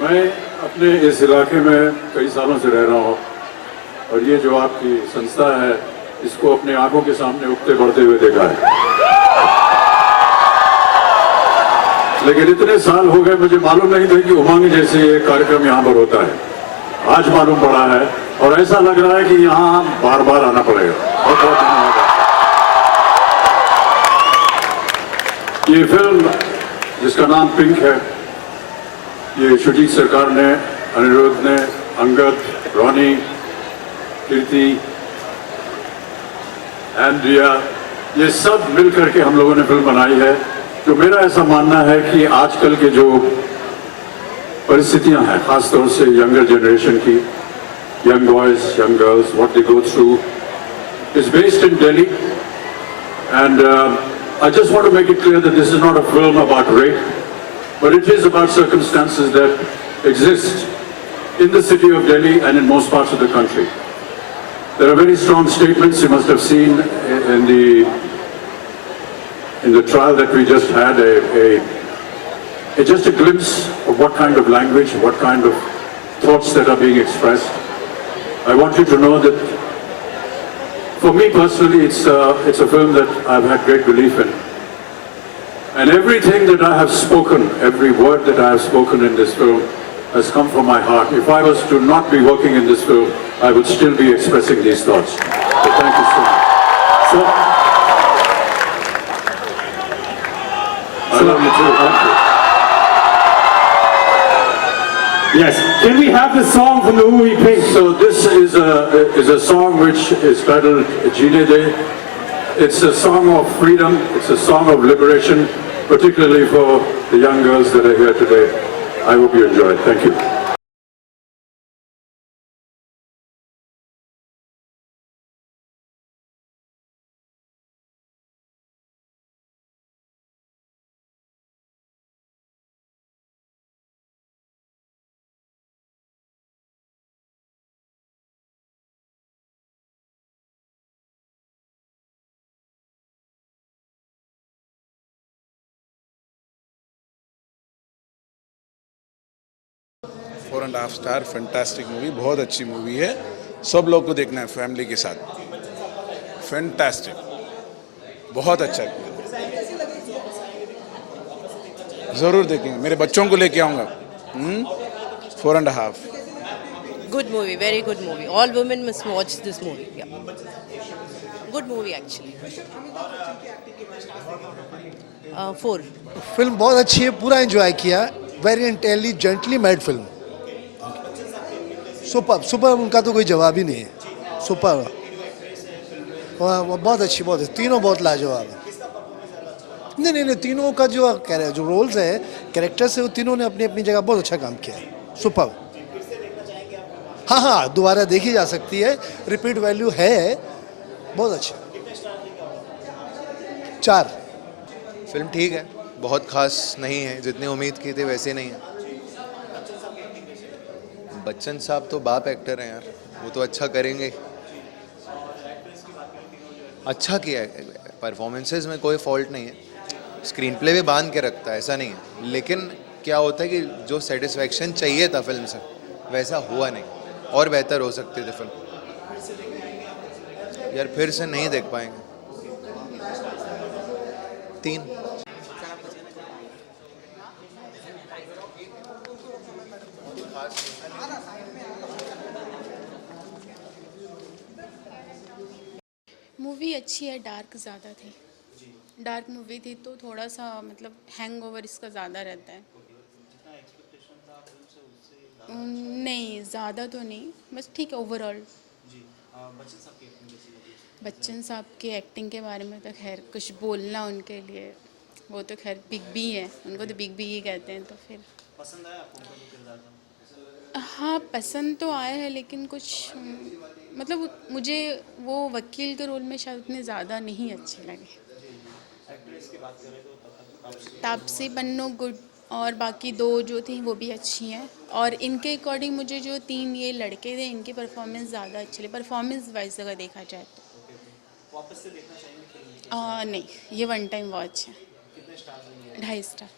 मैं अपने इस इलाके में कई सालों से रह रहा हूँ और ये जो आपकी संस्था है इसको अपनी आंखों के सामने उगते बढ़ते हुए देखा है, लेकिन इतने साल हो गए मुझे मालूम नहीं था कि उमंग जैसे ये कार्यक्रम यहाँ पर होता है। आज मालूम पड़ा है और ऐसा लग रहा है कि यहाँ बार बार आना पड़ेगा। बहुत बहुत धन्यवाद। ये फिल्म जिसका नाम पिंक है, ये शुजीत सरकार ने, अनिरुद्ध ने, अंगद, रॉनी, कीर्ति, एंड्रिया, ये सब मिलकर के हम लोगों ने फिल्म बनाई है। तो मेरा ऐसा मानना है कि आजकल के जो परिस्थितियां हैं, खासतौर से यंगर जनरेशन की, young boys, young girls, what they go through, is based in Delhi. And I just want to make it clear that this is not a film about rape, but it is about circumstances that exist in the city of Delhi and in most parts of the country. There are very strong statements you must have seen in the trial that we just had, just a glimpse of what kind of language, what kind of thoughts that are being expressed. I want you to know that for me personally, it's a film that I've had great belief in. And everything that I have spoken, every word that I have spoken in this film has come from my heart. If I was to not be working in this film, I would still be expressing these thoughts. So thank you so much. So, I love you too. Thank you. yes, can we have the song from the movie Pink? So this is a song which is titled Jeene De. It's a song of freedom. It's a song of liberation, particularly for the young girls that are here today. I hope you enjoy it. Thank you. Four and half star fantastic movie, बहुत अच्छी movie है, सब लोग को देखना है family के साथ। फैंटास्टिक, बहुत अच्छा किया, ज़रूर देखेंगे, मेरे बच्चों को लेके आऊँगा। 4.5 Good movie, very good movie. All women must watch this movie. Yeah. Good movie actually. 4. Film बहुत अच्छी है, पूरा एंजॉय किया, very intelligently made film, super super, उनका तो कोई जवाब ही नहीं है, सुपर, बहुत अच्छी, बहुत अच्छी, तीनों बहुत लाजवाब है। नहीं, तीनों का जो कह रहे हैं, जो रोल्स है, कैरेक्टर्स है, वो तीनों ने अपनी अपनी जगह बहुत अच्छा काम किया है, सुपर। हाँ, दोबारा देखी जा सकती है, रिपीट वैल्यू है, बहुत अच्छा। 4 फिल्म ठीक है, बहुत खास नहीं है, जितनी उम्मीद की थी वैसे नहीं है। बच्चन साहब तो बाप एक्टर हैं यार, वो तो अच्छा करेंगे। अच्छा किया है, परफॉर्मेंसेस में कोई फॉल्ट नहीं है, स्क्रीन प्ले भी बांध के रखता है, ऐसा नहीं है, लेकिन क्या होता है कि जो सेटिस्फैक्शन चाहिए था फिल्म से वैसा हुआ नहीं, और बेहतर हो सकती थी फिल्म। यार फिर से नहीं देख पाएंगे। 3 मूवी अच्छी है, डार्क ज़्यादा थी, डार्क मूवी थी तो थोड़ा सा मतलब हैंगओवर इसका ज़्यादा रहता है। नहीं, ज़्यादा तो नहीं, बस ठीक है ओवरऑल। बच्चन साहब की एक्टिंग के बारे में तो खैर कुछ बोलना उनके लिए, वो तो खैर बिग बी है, उनको तो बिग बी ही कहते हैं, तो फिर पसंद आया आपको उनका किरदार? हाँ, पसंद तो आया है, लेकिन कुछ मतलब मुझे वो वकील के रोल में शायद उतने ज़्यादा नहीं अच्छे लगे। तापसी पन्नू गुड और बाकी 2 जो थी वो भी अच्छी हैं, और इनके अकॉर्डिंग मुझे जो 3 ये लड़के थे इनकी परफॉर्मेंस ज़्यादा अच्छी लगी, परफॉर्मेंस वाइज अगर देखा जाए तो। वापस से देखना चाहेंगे? नहीं, ये वन टाइम वॉच है। कितने star? 2.5 star.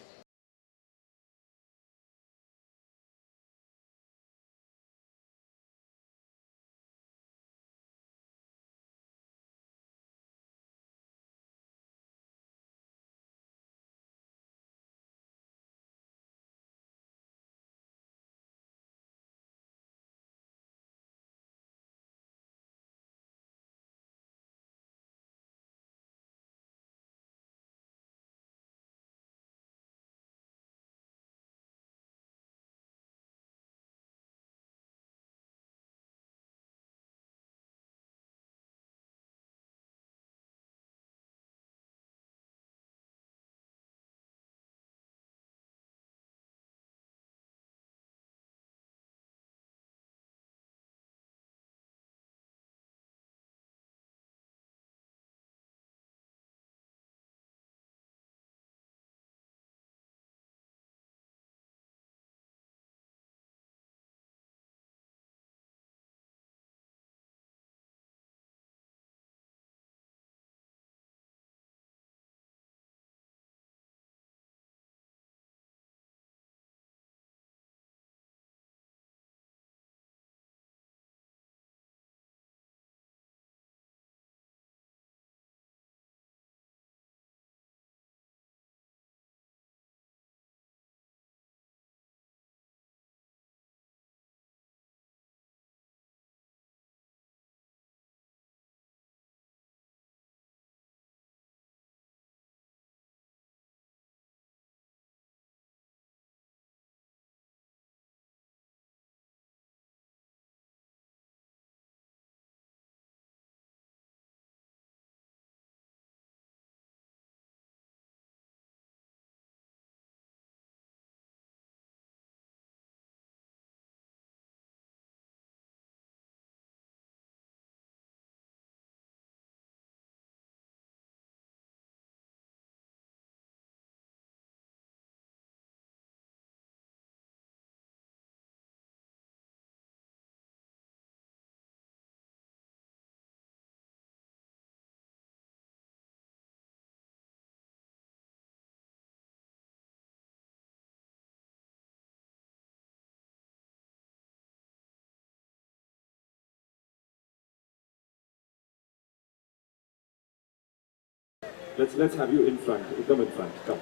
Let's have you in front. Come in front. Come.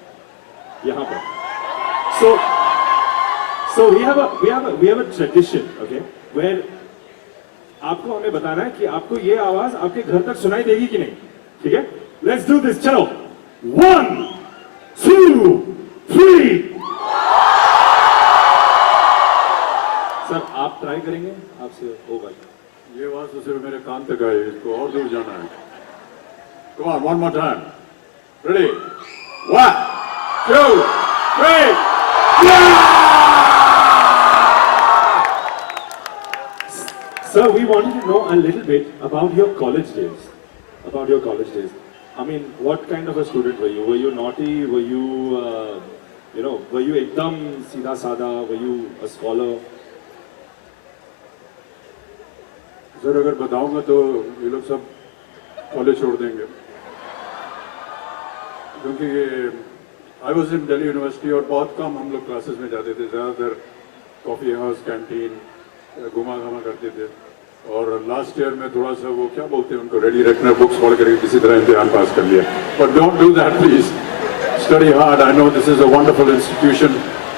यहाँ पर. So we have a tradition, okay, where आपको हमें बताना है कि आपको ये आवाज आपके घर तक सुनाई देगी कि नहीं, ठीक है? Let's do this. चलो. 1, 2, 3. सर आप ट्राई करेंगे? आपसे होगा. ये आवाज तो सिर्फ मेरे कान तक आई, इसको और दूर जाना है. Come on, one more time. Ready? 1, 2, 3. Sir, we wanted to know a little bit about your college days. I mean, what kind of a student were you? Were you naughty? Were you, were you ekdam seedha sada? Were you a scholar? Sir अगर बताऊंगा तो ये लोग सब college छोड़ देंगे, क्योंकि I was in Delhi university और बहुत कम हम लोग क्लासेस में जाते थे, ज़्यादातर कॉफ़ी हाउस कैंटीन घुमा घामा करते थे. और लास्ट ईयर में थोड़ा सा वो क्या बोलते हैं उनको, रेडी रखना, बुक्स पढ़ कर किसी तरह इम्तिहान पास कर लिया. But don't do that please. Study hard. I know this is a wonderful institution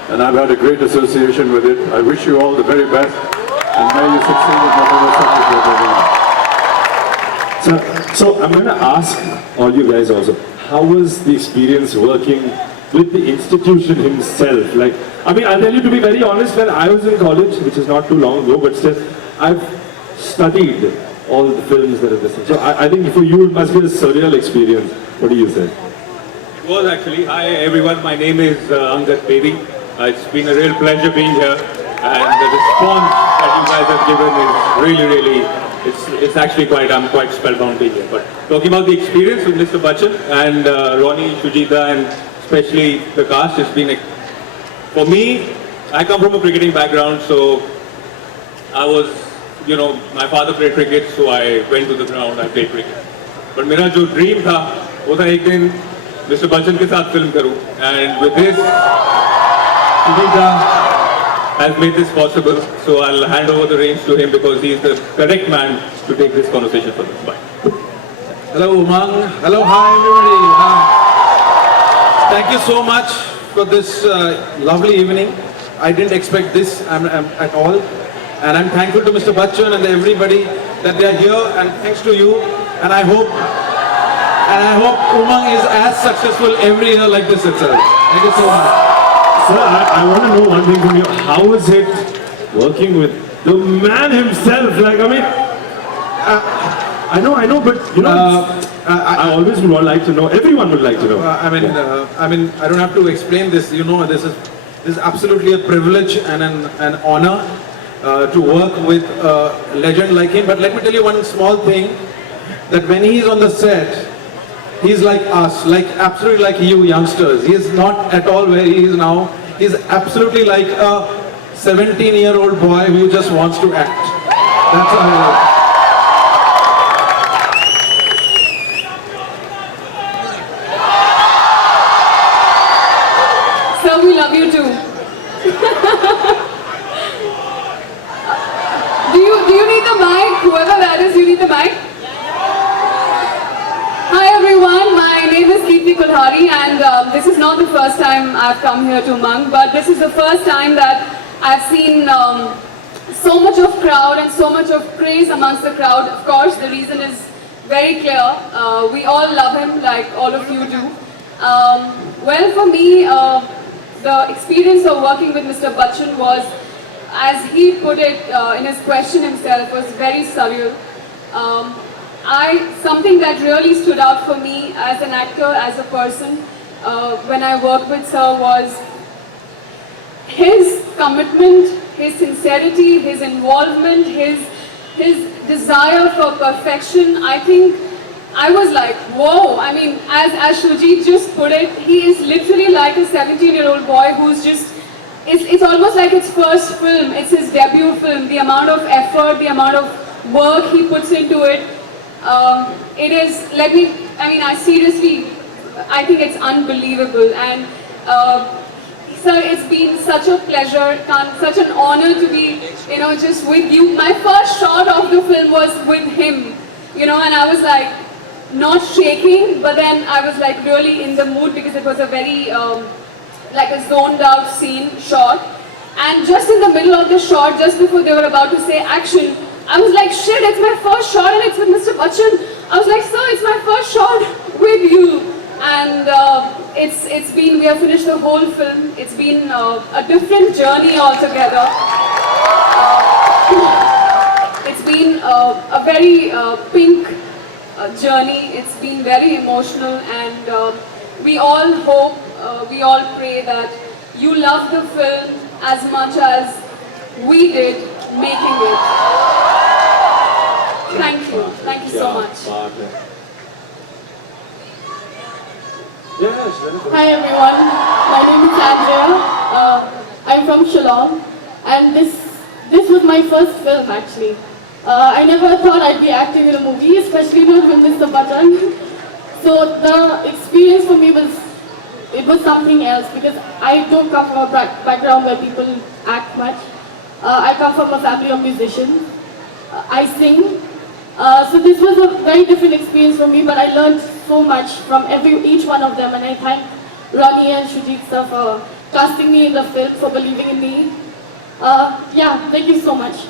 and I've had a great association with it. I wish you all the very best and may you succeed in whatever subject you're taking on. Sir, so I'm going to ask all you guys also, how was the experience working with the institution himself? Like, I mean, I'll tell you, to be very honest, when I was in college, which is not too long ago, but still, I've studied all the films that are this. So I think for you it must be a surreal experience. What do you say? It was actually. Hi everyone, my name is Angad Bedi. It's been a real pleasure being here, and the response that you guys have given is really, it's actually I'm quite spellbound being here. But talking about the experience with Mr. Bachchan and Ronnie, Shujita, and especially the cast, it's been For me, I come from a cricketing background, so I was, my father played cricket, so I went to the ground, I played cricket. But मेरा जो dream था, वो था एक दिन Mr. Bachchan के साथ film करूँ. And with this, Sujita has made this possible. So I'll hand over the reins to him because he is the correct man to take this conversation for us. Bye. Hello, Umang. Hello, hi, everybody. Thank you so much for this lovely evening. I didn't expect this at all. And I'm thankful to Mr. Bachchan and everybody that they are here. And thanks to you. And I hope Umang is as successful every year like this itself. Thank you so much. Sir, I want to know one thing from you. How is it working with the man himself? Like, I mean, I know, but I always would like to know. Everyone would like to know. I mean, I don't have to explain this. This is absolutely a privilege and an honor to work with a legend like him. But let me tell you one small thing, that when he's on the set, he's like us, like absolutely like you youngsters. He's not at all where he is now. He's absolutely like a 17-year-old boy who just wants to act. That's how Sir, we love you too. Do you need the mic? Whoever that is, you need the mic? Hi everyone, my name is Keerti Kulhari and this is not the first time I've come here to Umang, but this is the first time that I've seen so much of crowd and so much of praise amongst the crowd. Of course, the reason is very clear. We all love him like all of you do. Well, for me, the experience of working with Mr. Bachchan was, as he put it in his question himself, was very surreal. Something that really stood out for me as an actor, as a person, when I worked with Sir was his commitment, his sincerity, his involvement, his desire for perfection. I think I was like, whoa. I mean, as Shujit just put it, he is literally like a 17-year-old boy who's just, it's almost like his first film, it's his debut film. The amount of effort, the amount of work he puts into it. It is, I think it's unbelievable. And sir, it's been such a pleasure, such an honor to be, just with you. My first shot of the film was with him, and I was like, not shaking, but then I was like really in the mood because it was a very, like a zoned out scene shot. And just in the middle of the shot, just before they were about to say action, I was like, shit, it's my first shot and it's with Mr. Bachchan. I was like, sir, it's my first shot with you. And we have finished the whole film. It's been a different journey altogether. It's been a very pink journey. It's been very emotional, and we all hope, we all pray that you love the film as much as we did making it. Thank you so much. Hi everyone, my name is Andrea. I'm from Shillong, and this was my first film actually. I never thought I'd be acting in a movie, especially not with Mr. Bachchan. So the experience for me was something else, because I don't come from a background where people act much. I come from a family of musicians. I sing. So this was a very different experience for me, but I learned so much from each one of them, and I thank Ronnie and Shujit sir for casting me in the film, for believing in me. Yeah, thank you so much.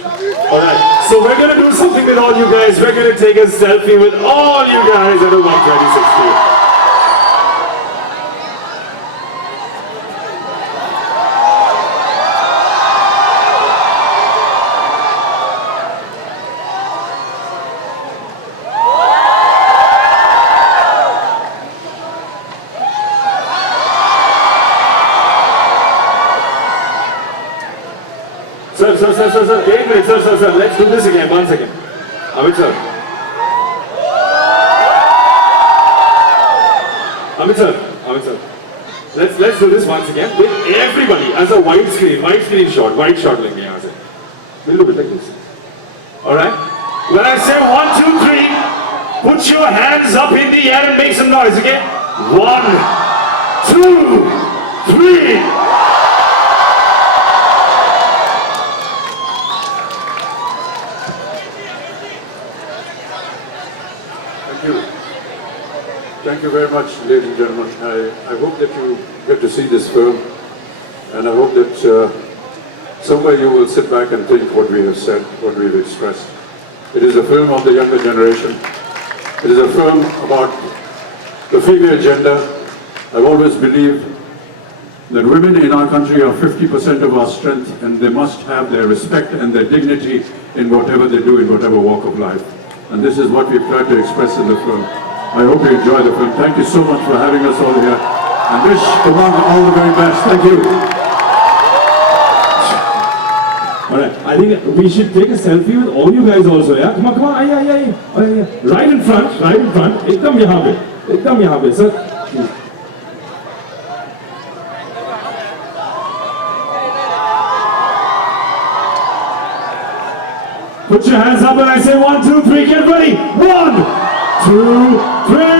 Alright, so we're gonna do something with all you guys. We're gonna take a selfie with all you guys at a 12016. Sir, wait a minute, sir, let's do this again, 1 second. Amit sir. Amit sir. let's do this once again with everybody as a wide screen shot लेंगे यहाँ से. We'll do it like this. All right. When I say 1, 2, 3, put your hands up in the air and make some noise. Okay. 1, 2, 3. Thank you. Thank you very much, ladies and gentlemen. I hope that you get to see this film, and I hope that somewhere you will sit back and think what we have said, what we have expressed. It is a film of the younger generation. It is a film about the female gender. I've always believed that women in our country are 50% of our strength, and they must have their respect and their dignity in whatever they do, in whatever walk of life. And this is what we've tried to express in the film. I hope you enjoy the film. Thank you so much for having us all here. And wish Umang all the very best. Thank you. Alright, I think we should take a selfie with all you guys also, yeah? Come on, आइए. Right in front, एकदम यहाँ पे, sir. Put your hands up when I say 1, 2, 3, get ready. 1, 2, 3.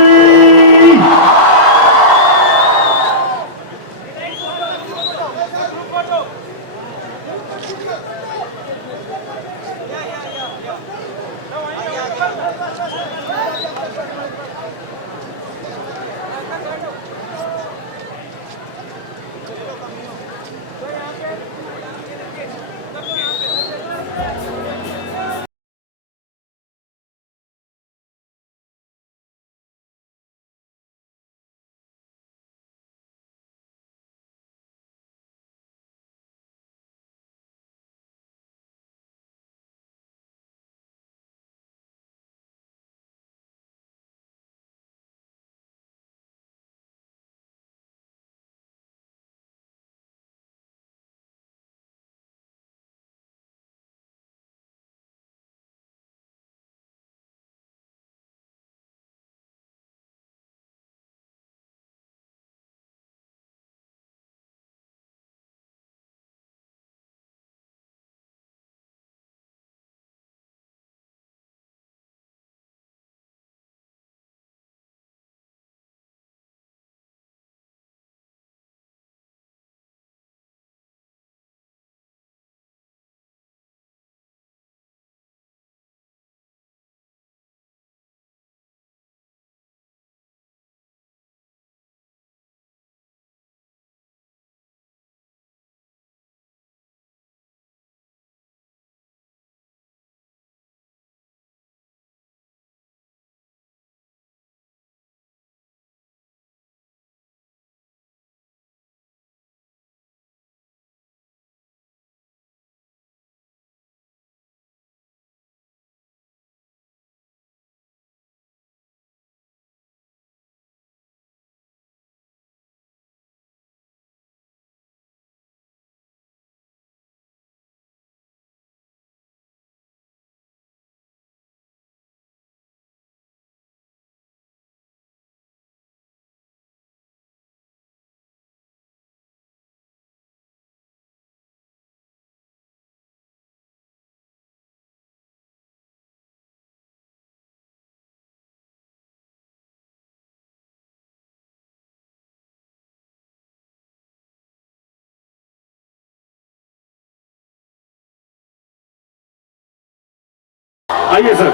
आइए sir.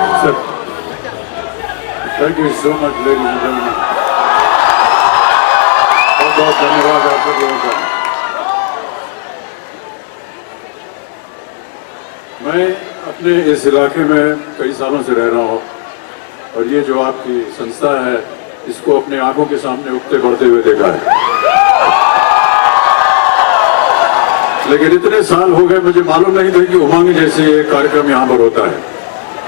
Thank you so much, ladies and gentlemen. बहुत धन्यवाद आप सब लोगों का. मैं अपने इस इलाके में कई सालों से रह रहा हूँ, और ये जो आपकी संस्था है, इसको अपने आंखों के सामने उगते बढ़ते हुए देखा है. लेकिन इतने साल हो गए, मुझे मालूम नहीं था कि उमंग जैसे एक कार्यक्रम यहाँ पर होता है.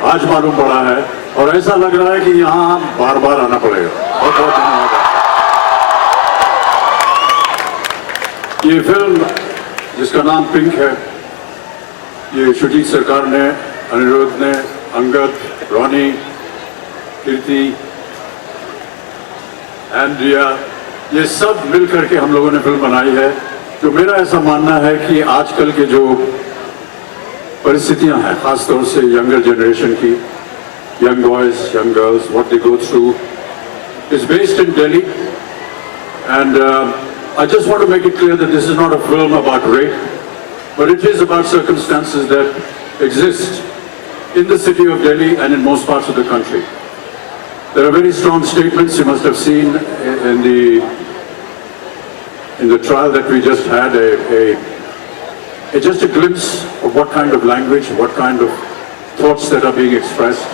आज मालूम पड़ा है, और ऐसा लग रहा है कि यहाँ बार बार आना पड़ेगा. बहुत बहुत धन्यवाद. ये फिल्म जिसका नाम पिंक है, ये शुजीत सरकार ने, अनिरुद्ध ने, अंगद, रॉनी, कीर्ति, एंड्रिया, ये सब मिल करके हम लोगों ने फिल्म बनाई है। तो मेरा ऐसा मानना है कि आजकल के जो परिस्थितियां हैं, खासतौर से यंगर जनरेशन की, young boys, young girls, what they go through, is based in Delhi. And I just want to make it clear that this is not a film about rape, but it is about circumstances that exist in the city of Delhi and in most parts of the country. There are very strong statements you must have seen in the trial that we just had, just a glimpse of what kind of language, what kind of thoughts that are being expressed.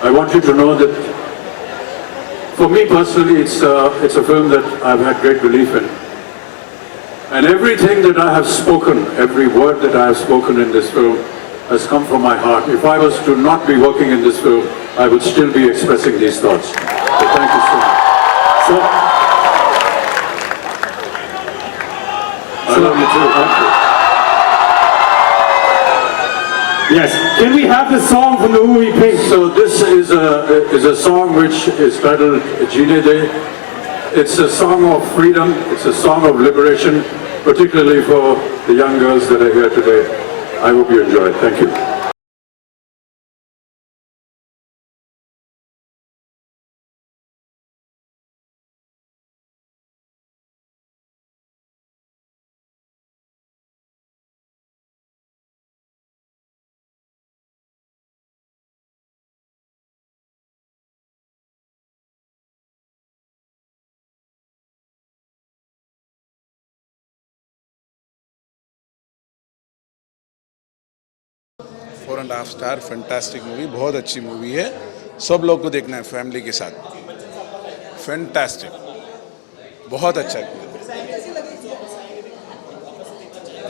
I want you to know that for me personally, it's a film that I've had great belief in. And everything that I have spoken, every word that I have spoken in this film has come from my heart. If I was to not be working in this film, I would still be expressing these thoughts. So thank you so much. So, I love you too. Thank you. yes, can we have the song from the movie Pink? So this is a song which is titled Jeene De. It's a song of freedom. It's a song of liberation, particularly for the young girls that are here today. I hope you enjoy it. Thank you. Four and half star fantastic movie, बहुत अच्छी movie है, सब लोग को देखना है family के साथ। फैंटास्टिक, बहुत अच्छा किया,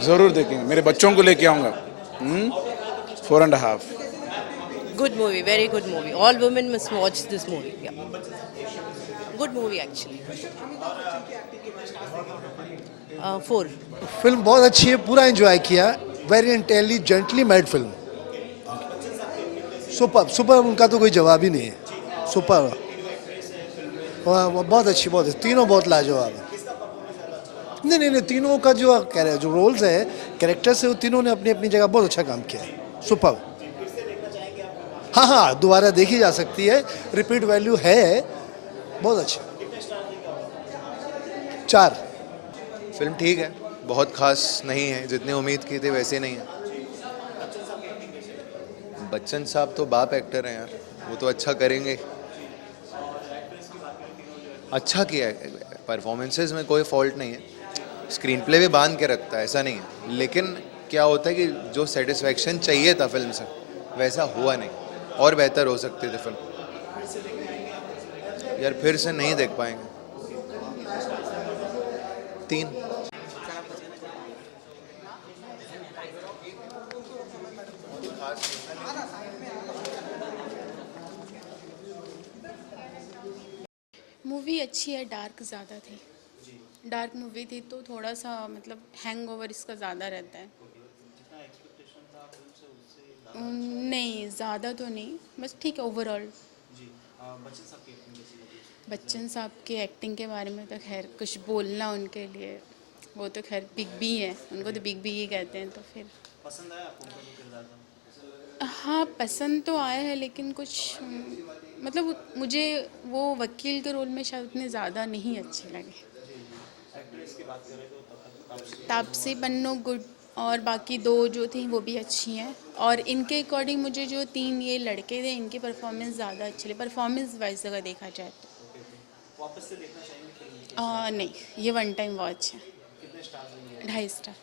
ज़रूर देखेंगे, मेरे बच्चों को लेके आऊँगा। Four and half. Good movie, very good movie. All women must watch this movie. Yeah. Good movie actually. 4. Film बहुत अच्छी है, पूरा एंजॉय किया, very intelligently made film, super super, उनका तो कोई जवाब ही नहीं है, सुपर, बहुत अच्छी, बहुत अच्छी, तीनों बहुत लाजवाब है। नहीं नहीं नहीं, तीनों का जो कह रहे हैं, जो रोल्स है, कैरेक्टर्स है, वो तीनों ने अपनी अपनी जगह बहुत अच्छा काम किया है, सुपर। हाँ हाँ, दोबारा देखी जा सकती है, रिपीट वैल्यू है, बहुत अच्छा। 4। फिल्म ठीक है, बहुत खास नहीं है, जितनी उम्मीद की थी वैसे नहीं है। बच्चन साहब तो बाप एक्टर हैं यार, वो तो अच्छा करेंगे। अच्छा किया है, परफॉर्मेंसेस में कोई फॉल्ट नहीं है, स्क्रीन प्ले भी बांध के रखता है, ऐसा नहीं है। लेकिन क्या होता है कि जो सेटिस्फेक्शन चाहिए था फिल्म से वैसा हुआ नहीं, और बेहतर हो सकती थी फिल्म। यार फिर से नहीं देख पाएंगे। 3। मूवी अच्छी है, डार्क ज़्यादा थी, डार्क मूवी थी तो थोड़ा सा मतलब हैंगओवर इसका ज़्यादा रहता है। नहीं ज़्यादा तो नहीं, बस ठीक है ओवरऑल। बच्चन साहब की एक्टिंग के बारे में तो खैर कुछ बोलना उनके लिए, वो तो खैर बिग बी है, उनको तो बिग बी ही कहते हैं, तो फिर पसंद आया आपको उनका किरदार? हाँ पसंद तो आया है, लेकिन कुछ मतलब मुझे वो वकील के रोल में शायद उतने ज़्यादा नहीं अच्छे लगे। तापसी पन्नू गुड, और बाकी 2 जो थी वो भी अच्छी हैं, और इनके अकॉर्डिंग मुझे जो 3 ये लड़के थे इनकी परफॉर्मेंस ज़्यादा अच्छी लगी, परफॉर्मेंस वाइज अगर देखा जाए तो। वापस से देखना चाहेंगे? नहीं, ये वन टाइम वॉच है। कितने star? 2.5 star.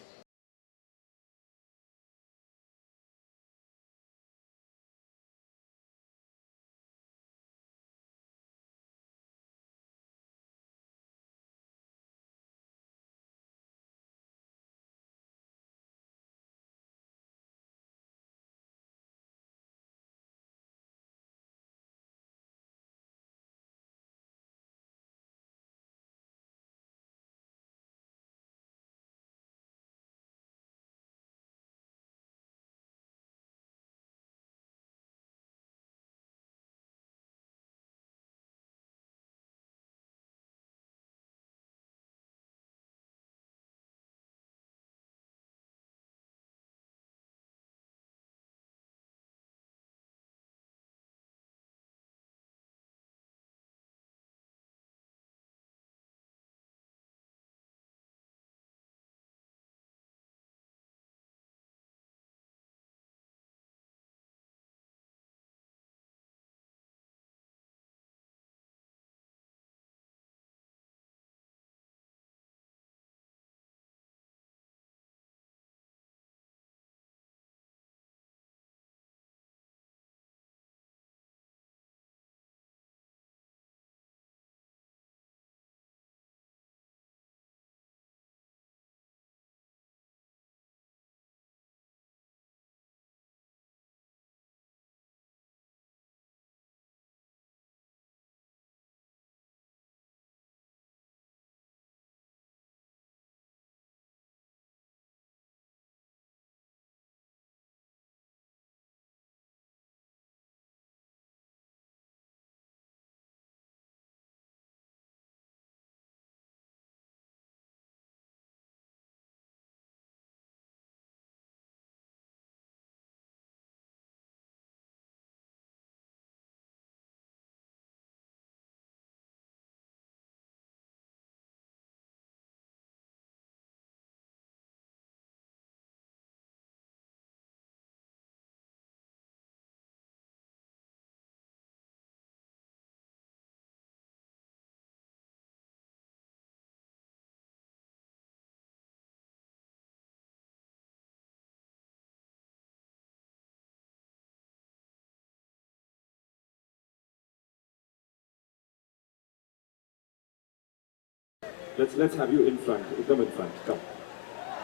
let's have you in front. Come in front. Come.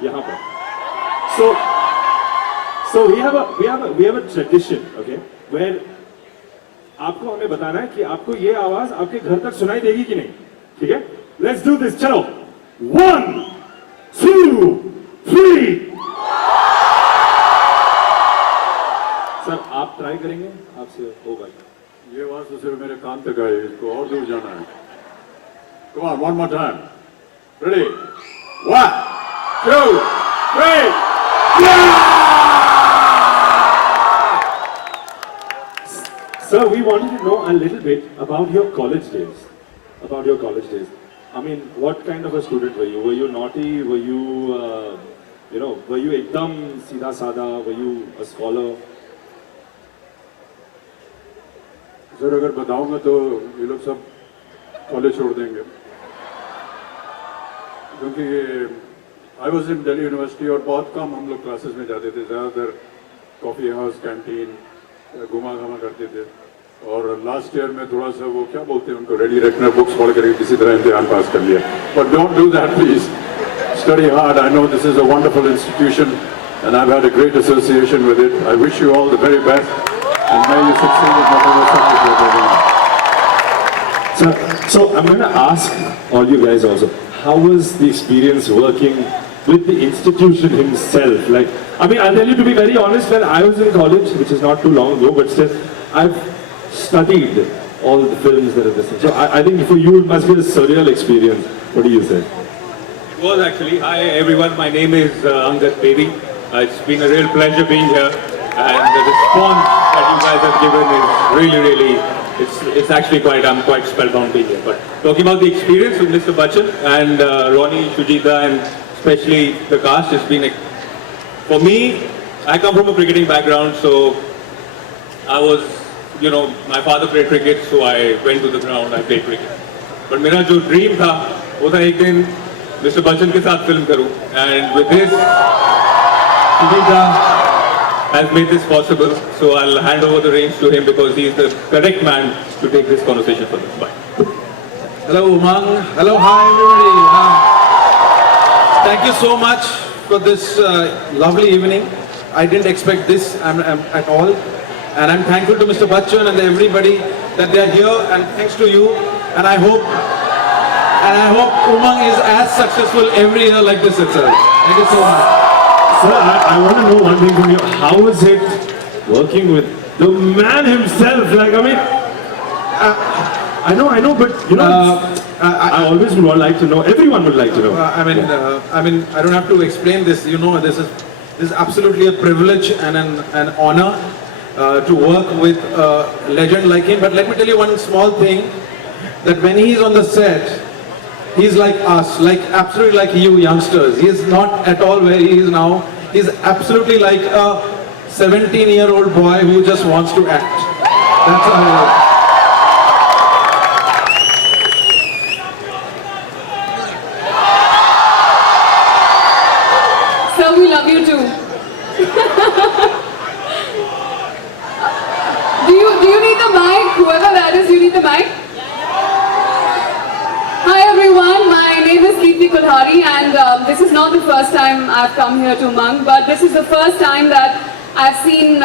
यहाँ पर. So we have a tradition, okay, where आपको हमें बताना है कि आपको ये आवाज आपके घर तक सुनाई देगी कि नहीं, ठीक है? Let's do this. चलो. 1, 2, 3. सर आप ट्राई करेंगे, आपसे होगा. ये आवाज तो सिर्फ मेरे कान तक आई, इसको और दूर जाना है. Come on, one more time. Ready? 1, 2, 3. Sir, we wanted to know a little bit about your college days. I mean, what kind of a student were you? Were you naughty? Were you, were you ekdam सीधा साधा? Were you a scholar? Sir अगर बताऊंगा तो ये लोग सब college छोड़ देंगे, क्योंकि I was in Delhi university और बहुत कम हम लोग क्लासेस में जाते थे, ज़्यादातर कॉफ़ी हाउस कैंटीन घुमा घामा करते थे. और लास्ट ईयर में थोड़ा सा वो क्या बोलते हैं उनको, रेडी रेकनर बुक्स पढ़ कर किसी तरह इम्तिहान पास कर लिया. But don't do that please. Study hard. I know this is a wonderful institution and I've had a great association with it. I wish you all the very best and may you succeed in whatever subject you're taking. Sir, so I'm going to ask all you guys also, how was the experience working with the institution himself? Like, I mean, I'll tell you to be very honest, when I was in college, which is not too long ago, but still, I've studied all the films that are this. So I think for you it must be a surreal experience. What do you say? It was actually. Hi everyone, my name is Angad Bedi. It's been a real pleasure being here, and the response that you guys have given is really, it's actually I'm quite spellbound being here. But talking about the experience with Mr. Bachchan and Ronnie, Shujita, and especially the cast, it's been for me. I come from a cricketing background, so I was, my father played cricket, so I went to the ground, I played cricket. But मेरा जो dream था, वो था एक दिन Mr. Bachchan के साथ film करूँ, and with this, Shujita has made this possible, so I'll hand over the reins to him because he is the correct man to take this conversation further. Bye. Hello Umang. Hello, hi everybody. Thank you so much for this lovely evening. I didn't expect this at all. And I'm thankful to Mr. Bachchan and everybody that they are here, and thanks to you. And I hope Umang is as successful every year like this itself. Thank you so much. Sir, I want to know one thing from you. How is it working with the man himself? Like, I mean, I know, but I always would like to know. Everyone would like to know. I mean, I don't have to explain this. This is absolutely a privilege and an honor to work with a legend like him. But let me tell you one small thing, that when he's on the set, he's like us, absolutely like you youngsters. He is not at all where he is now. He's absolutely like a 17-year-old boy who just wants to act. That's how he is. Sir, we love you too. Do you need the mic? Whoever that is, you need the mic? Hi everyone, my name is Keerti Kulhari, and this is not the first time I've come here to Umang, but this is the first time that I've seen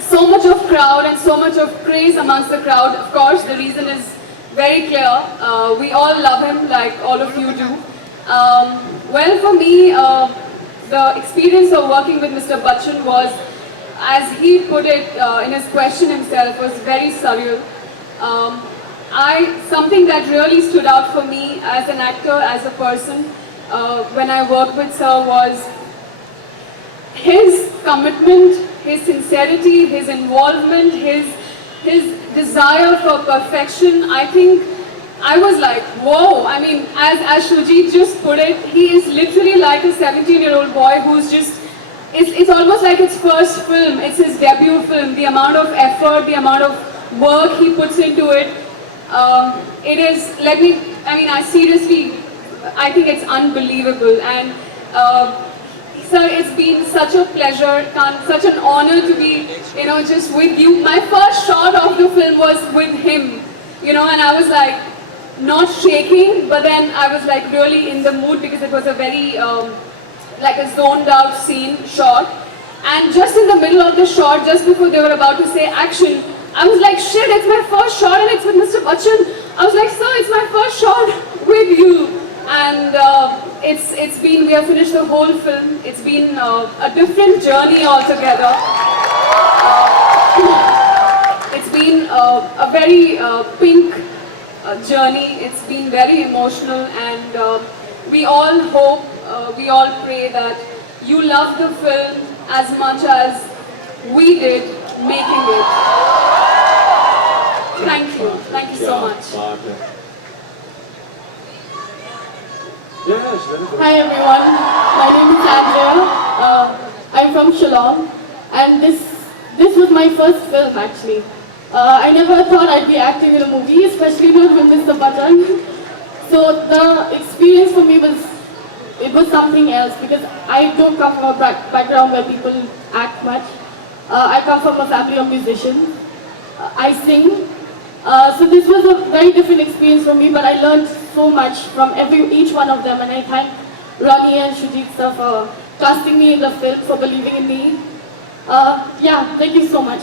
so much of crowd and so much of praise amongst the crowd. Of course, the reason is very clear. We all love him, like all of you do. Well, for me, the experience of working with Mr. Bachchan was, as he put it in his question himself, was very surreal. Something that really stood out for me as an actor, as a person, when I worked with Sir, was his commitment, his sincerity, his involvement, his desire for perfection. I think I was like, whoa. I mean, as Shujit just put it, he is literally like a 17-year-old boy who's just, it's almost like his first film, it's his debut film. The amount of effort, the amount of work he puts into it. It is, I think it's unbelievable. And sir, it's been such a pleasure, such an honor to be, just with you. My first shot of the film was with him, and I was like, not shaking, but then I was like really in the mood because it was a very like a zoned out scene shot. And just in the middle of the shot, just before they were about to say action, I was like, shit, it's my first shot and it's with Mr. Bachchan. I was like, sir, it's my first shot with you. And it's been, we have finished the whole film. It's been a different journey altogether. It's been a very pink journey. It's been very emotional, and we all hope, we all pray that you love the film as much as we did making it. Thank you so much. Hi everyone, my name is Andrea. I'm from Shillong, and this was my first film actually. I never thought I'd be acting in a movie, especially not with Mr. Bachchan. So the experience for me was something else, because I don't come from a background where people act much. I come from a family of musicians. I sing. So this was a very different experience for me, but I learned so much from each one of them, and I thank Ronnie and Shujit sir for casting me in the film, for believing in me. Yeah, thank you so much.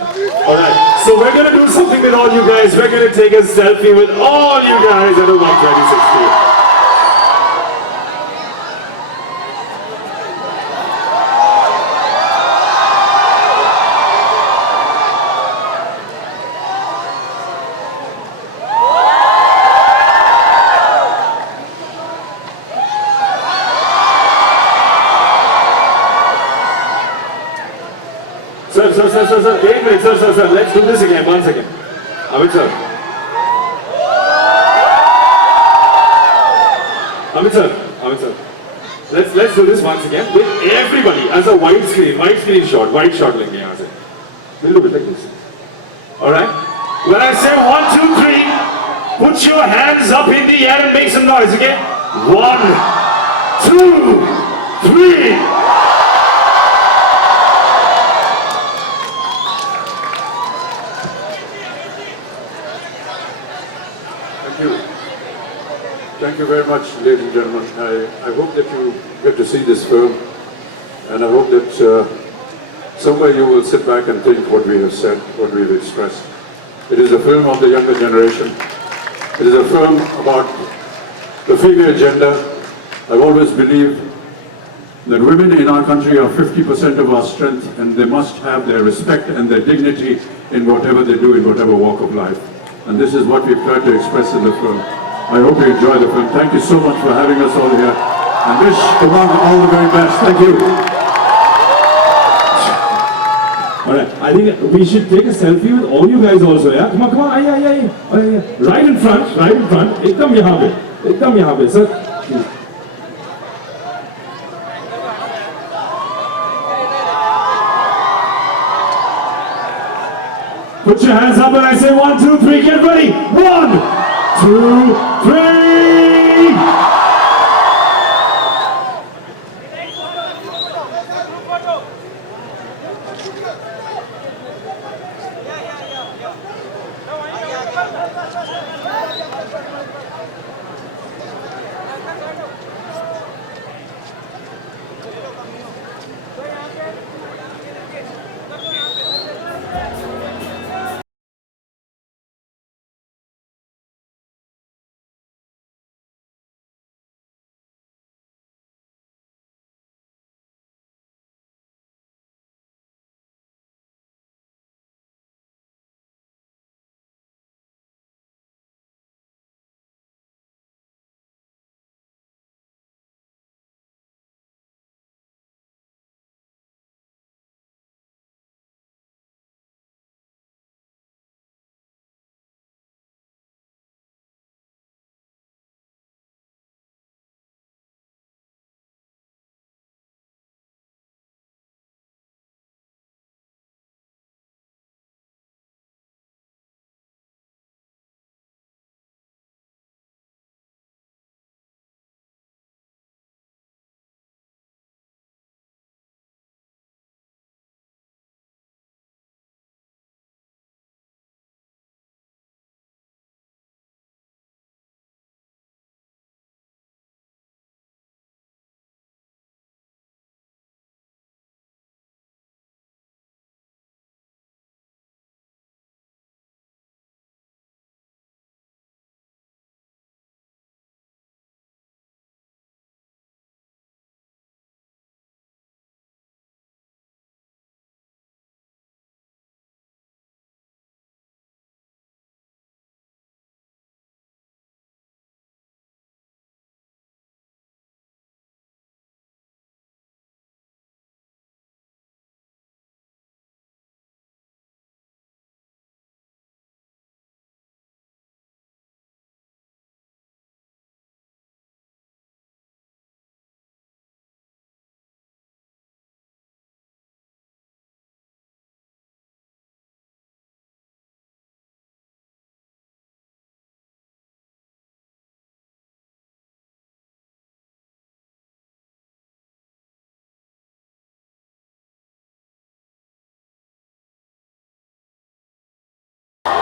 Alright, so we're gonna do something with all you guys. We're gonna take a selfie with all you guys at a 12060. Sir, wait, sir, let's do this again, 1 second. Amit sir, let's do this once again with everybody as a white screen shot lenge yahan se. We'll do it like this. Alright? When I say 1, 2, 3, put your hands up in the air and make some noise, okay? 1, 2, 3. Thank you very much, ladies and gentlemen. I hope that you get to see this film, and I hope that somewhere you will sit back and think what we have said, what we have expressed. It is a film of the younger generation. It is a film about the female gender. I've always believed that women in our country are 50% of our strength, and they must have their respect and their dignity in whatever they do, in whatever walk of life. And this is what we've tried to express in the film. I hope you enjoy the film. Thank you so much for having us all here. And wish Kumar all the very best. Thank you. Alright, I think we should take a selfie with all you guys also, yeah? Come on, aye. Right in front. Ekdam yahan pe, sir. Put your hands up when I say 1, 2, 3, get ready. 1, 2, 3.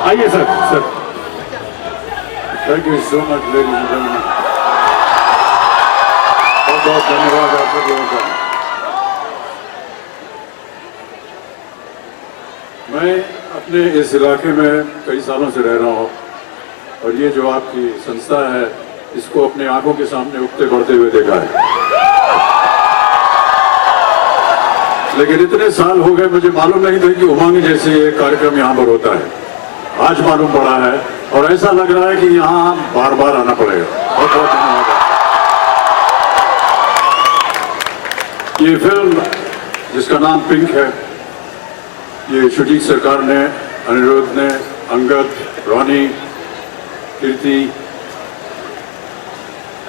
आइए sir sir thank you so much ladies and gentleman, बहुत बहुत धन्यवाद आप सब लोगों का। मैं अपने इस इलाके में कई सालों से रह रहा हूँ और ये जो आपकी संस्था है इसको अपने आंखों के सामने उगते बढ़ते हुए देखा है, लेकिन इतने साल हो गए मुझे मालूम नहीं था कि उमंग जैसे ये कार्यक्रम यहाँ पर होता है। आज मालूम पड़ा है और ऐसा लग रहा है कि यहाँ बार बार आना पड़ेगा। बहुत बहुत धन्यवाद। ये फिल्म जिसका नाम पिंक है, ये शुजीत सरकार ने, अनिरुद्ध ने, अंगद, रॉनी, कीर्ति,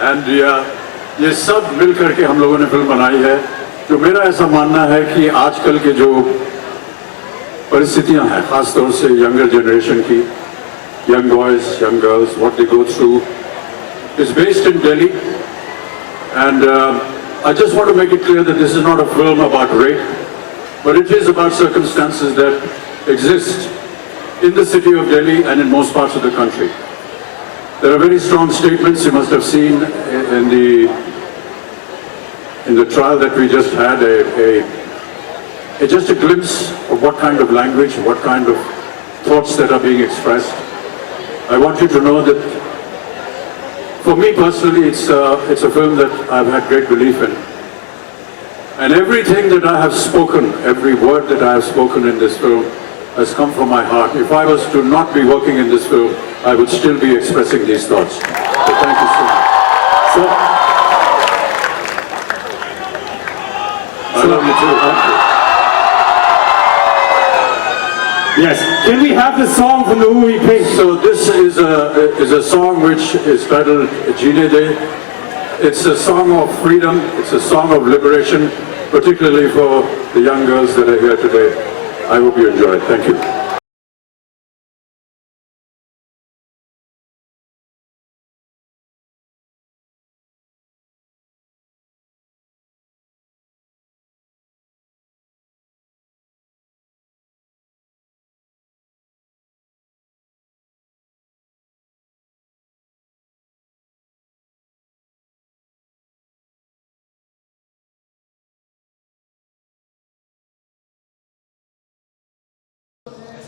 एंड्रिया, ये सब मिलकर के हम लोगों ने फिल्म बनाई है। जो मेरा ऐसा मानना है कि आजकल के जो परिस्थितियां हैं, खासतौर से यंगर जनरेशन की, young boys, young girls, what they go through, is based in Delhi. And I just want to make it clear that this is not a film about rape, but it is about circumstances that exist in the city of Delhi and in most parts of the country. There are very strong statements you must have seen in the trial that we just had, just a glimpse of what kind of language, what kind of thoughts that are being expressed. I want you to know that for me personally, it's a film that I've had great belief in. And everything that I have spoken, every word that I have spoken in this film has come from my heart. If I was to not be working in this film, I would still be expressing these thoughts. So thank you so much. So, I love you too. Thank you. yes, can we have the song from the movie Pink? So this is a song which is titled Jeene De. It's a song of freedom, it's a song of liberation, particularly for the young girls that are here today. I hope you enjoy it. Thank you.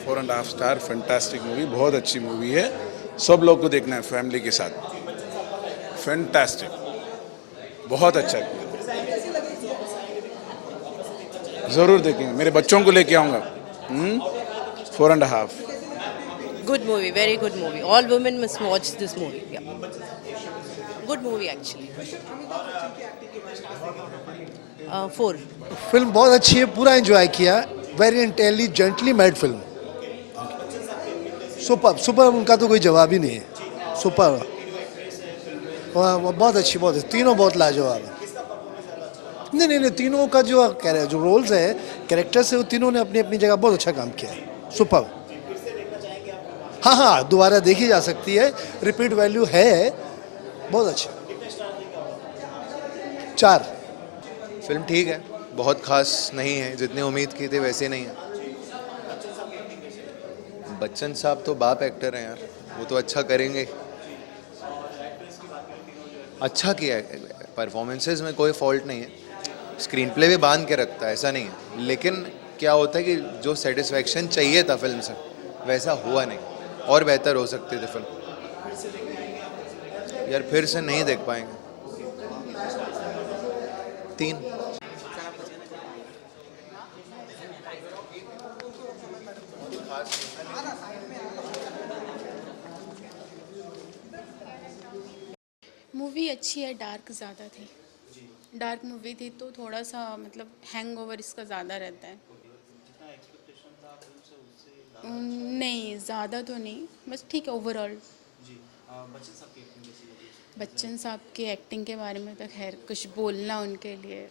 Four and half star fantastic movie, बहुत अच्छी movie है, सब लोग को देखना है family के साथ। फैंटास्टिक, बहुत अच्छा किया, ज़रूर देखेंगे, मेरे बच्चों को लेके आऊँगा। Four and half Good movie, very good movie. All women must watch this movie. Yeah. Good movie actually. 4. Film बहुत अच्छी है, पूरा एंजॉय किया, very intelligently made film, super super, उनका तो कोई जवाब ही नहीं है, सुपर, बहुत अच्छी, बहुत अच्छी, तीनों बहुत लाजवाब है। नहीं, तीनों का जो कह रहे हैं, जो रोल्स है, कैरेक्टर्स है, वो तीनों ने अपनी अपनी जगह बहुत अच्छा काम किया है, सुपर। हाँ, दोबारा देखी जा सकती है, रिपीट वैल्यू है, बहुत अच्छा। 4 फिल्म ठीक है, बहुत खास नहीं है, जितनी उम्मीद की थी वैसे नहीं है। बच्चन साहब तो बाप एक्टर हैं यार, वो तो अच्छा करेंगे। अच्छा किया है, परफॉर्मेंसेस में कोई फॉल्ट नहीं है, स्क्रीन प्ले भी बांध के रखता है, ऐसा नहीं है, लेकिन क्या होता है कि जो सेटिस्फेक्शन चाहिए था फिल्म से वैसा हुआ नहीं, और बेहतर हो सकती थी फिल्म। यार फिर से नहीं देख पाएंगे। 3 मूवी अच्छी है, डार्क ज़्यादा थी, डार्क मूवी थी तो थोड़ा सा मतलब हैंगओवर इसका ज़्यादा रहता है। नहीं, ज़्यादा तो नहीं, बस ठीक है ओवरऑल। बच्चन साहब की एक्टिंग के बारे में तो खैर कुछ बोलना उनके लिए,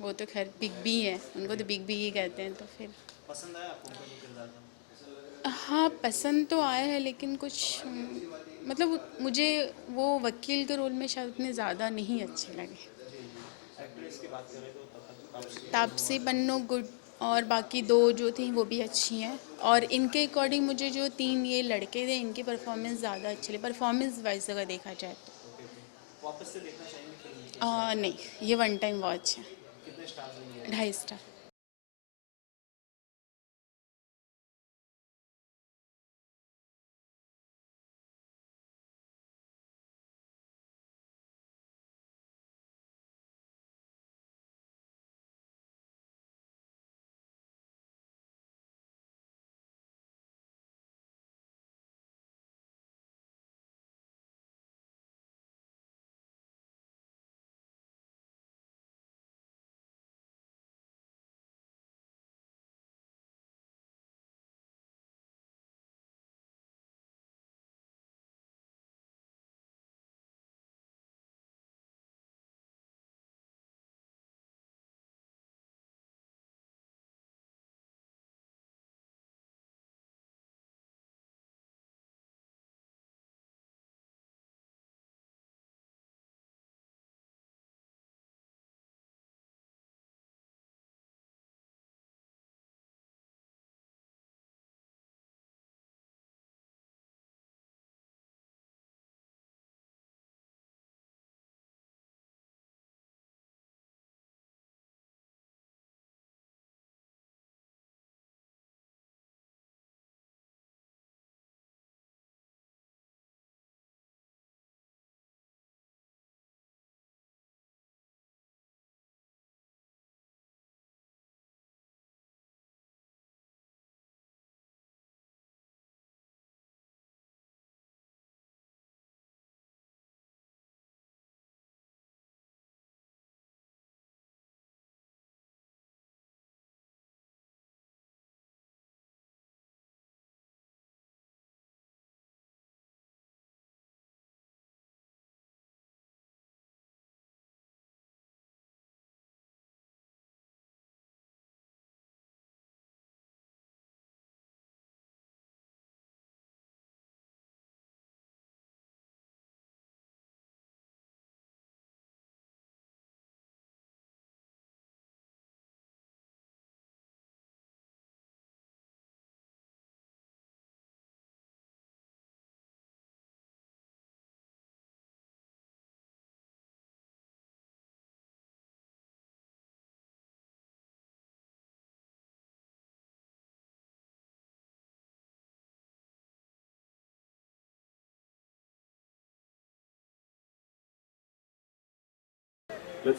वो तो खैर बिग बी है, उनको तो बिग बी ही कहते हैं, तो फिर पसंद आया आपको उनका किरदार? हाँ, पसंद तो आया है, लेकिन कुछ मतलब मुझे वो वकील के रोल में शायद उतने ज़्यादा नहीं अच्छे लगे। तापसी पन्नू गुड और बाकी 2 जो थी वो भी अच्छी हैं, और इनके अकॉर्डिंग मुझे जो 3 ये लड़के थे इनकी परफॉर्मेंस ज़्यादा अच्छी लगी, परफॉर्मेंस वाइज अगर देखा जाए तो। वापस से देखना चाहेंगे? नहीं, ये वन टाइम वॉच है। कितने star? 2.5 star.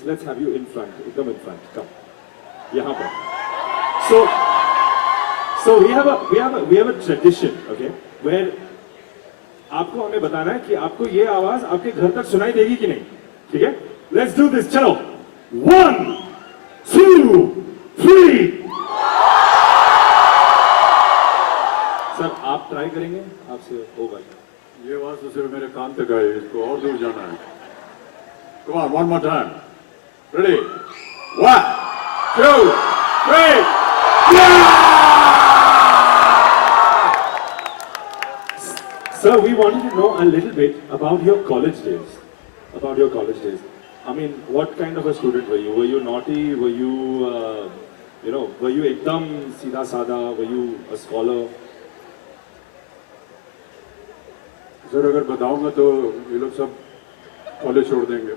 Let's have you in front. Come in front. Come. यहाँ पर. So we have a tradition, okay, where आपको हमें बताना है कि आपको ये आवाज आपके घर तक सुनाई देगी कि नहीं, ठीक है? Let's do this. चलो. 1, 2, 3. सर आप ट्राई करेंगे, आपसे होगा. ये आवाज तो सिर्फ मेरे कान तक आई, इसको और दूर जाना है. Come on, one more time. Ready? 1, 2, 3. Sir, we wanted to know a little bit about your college days. I mean, what kind of a student were you? Were you naughty? Were you, were you ekdam सीधा साधा? Were you a scholar? Sir अगर बताऊंगा तो ये लोग सब college छोड़ देंगे,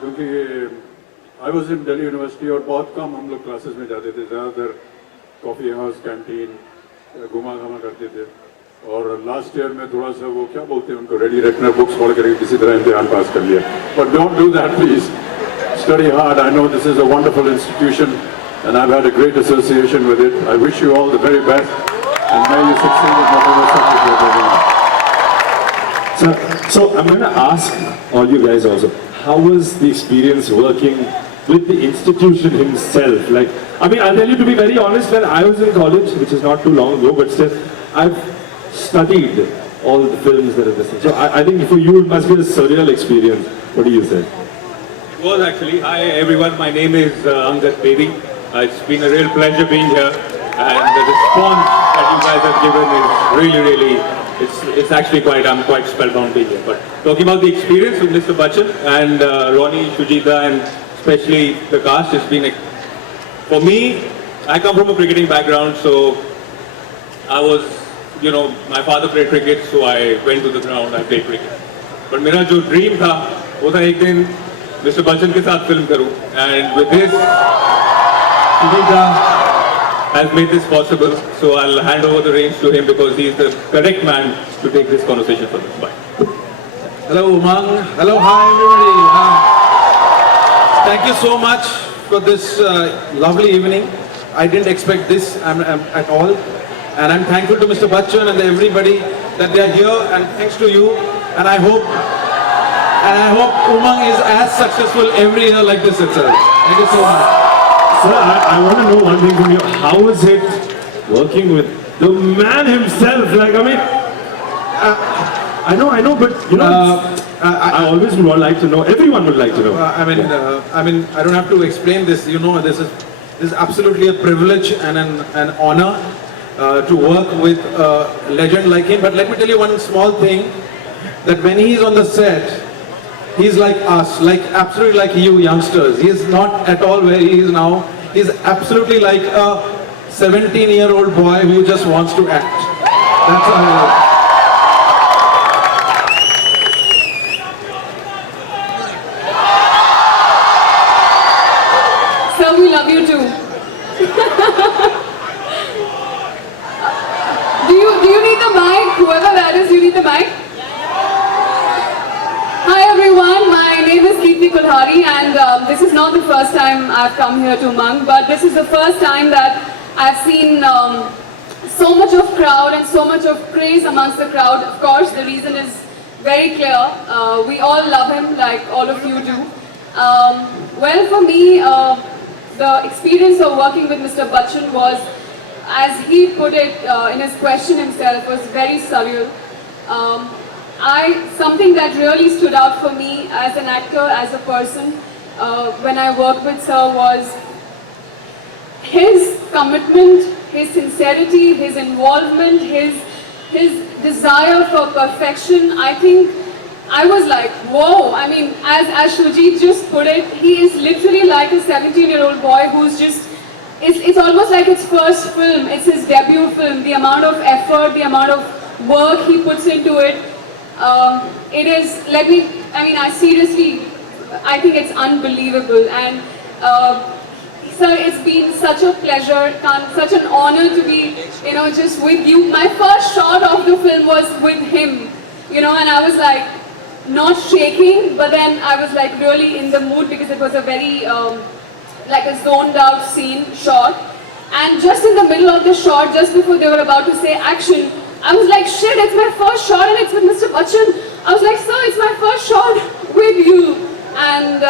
क्योंकि I was in Delhi university और बहुत कम हम लोग क्लासेस में जाते थे, ज़्यादातर कॉफ़ी हाउस कैंटीन घुमा घामा करते थे. और लास्ट ईयर में थोड़ा सा वो क्या बोलते हैं उनको, रेडी रेकनर बुक्स पढ़ करके किसी तरह इम्तिहान पास कर लिया. But don't do that please. Study hard. I know this is a wonderful institution and I've had a great association with it. I wish you all the very best and may you succeed in whatever subject you're taking on. So I'm going to ask all you guys also, how was the experience working with the institution himself? Like, I mean, I'll tell you to be very honest, when I was in college, which is not too long ago, but still, I've studied all the films that are this thing. So I think for you it must be a surreal experience. What do you say? It was actually. Hi everyone, my name is Angad Bedi. It's been a real pleasure being here, and the response that you guys have given is really, it's actually I'm quite spellbound being here. But talking about the experience with Mr. Bachchan and Ronnie, Shujita, and especially the cast, it's been For me, I come from a cricketing background, so I was, my father played cricket, so I went to the ground, I played cricket. But मेरा जो dream था, वो था एक दिन Mr. Bachchan के साथ film करूँ. And with this, Sunita has made this possible. So I'll hand over the reins to him because he is the correct man to take this conversation for us. Bye. Hello, Umang. Hello, hi, everybody. Thank you so much for this lovely evening. I didn't expect this at all. And I'm thankful to Mr. Bachchan and everybody that they are here. And thanks to you. And I hope Umang is as successful every year like this itself. Thank you so much. Sir, I want to know one thing from you. How is it working with the man himself? Like, I mean, I know, but I always would like to know. Everyone would like to know. I mean, I don't have to explain this. This is absolutely a privilege and an honor to work with a legend like him. But let me tell you one small thing: that when he's on the set, he's like us, absolutely like you youngsters. He is not at all where he is now. He's absolutely like a 17-year-old boy who just wants to act. That's how. Sir, we love you too. Do you need the mic? Whoever that is, you need the mic? Hi everyone, my name is Kirti Kulhari and this is not the first time I've come here to Umang, but this is the first time that I've seen so much of crowd and so much of praise amongst the crowd. Of course, the reason is very clear. We all love him like all of you do. Well, for me, the experience of working with Mr. Bachchan was, as he put it in his question himself, was very surreal. Something that really stood out for me as an actor, as a person, when I worked with Sir was his commitment, his sincerity, his involvement, his desire for perfection. I think I was like, whoa. I mean, as Shujit just put it, he is literally like a 17-year-old boy who's just, it's almost like his first film, it's his debut film. The amount of effort, the amount of work he puts into it. It is, I think it's unbelievable. And sir, it's been such a pleasure, such an honor to be, just with you. My first shot of the film was with him, and I was like, not shaking, but then I was like really in the mood because it was a very, like a zoned out scene shot. And just in the middle of the shot, just before they were about to say action, I was like, shit, it's my first shot and it's with Mr. Bachchan. I was like, sir, it's my first shot with you. And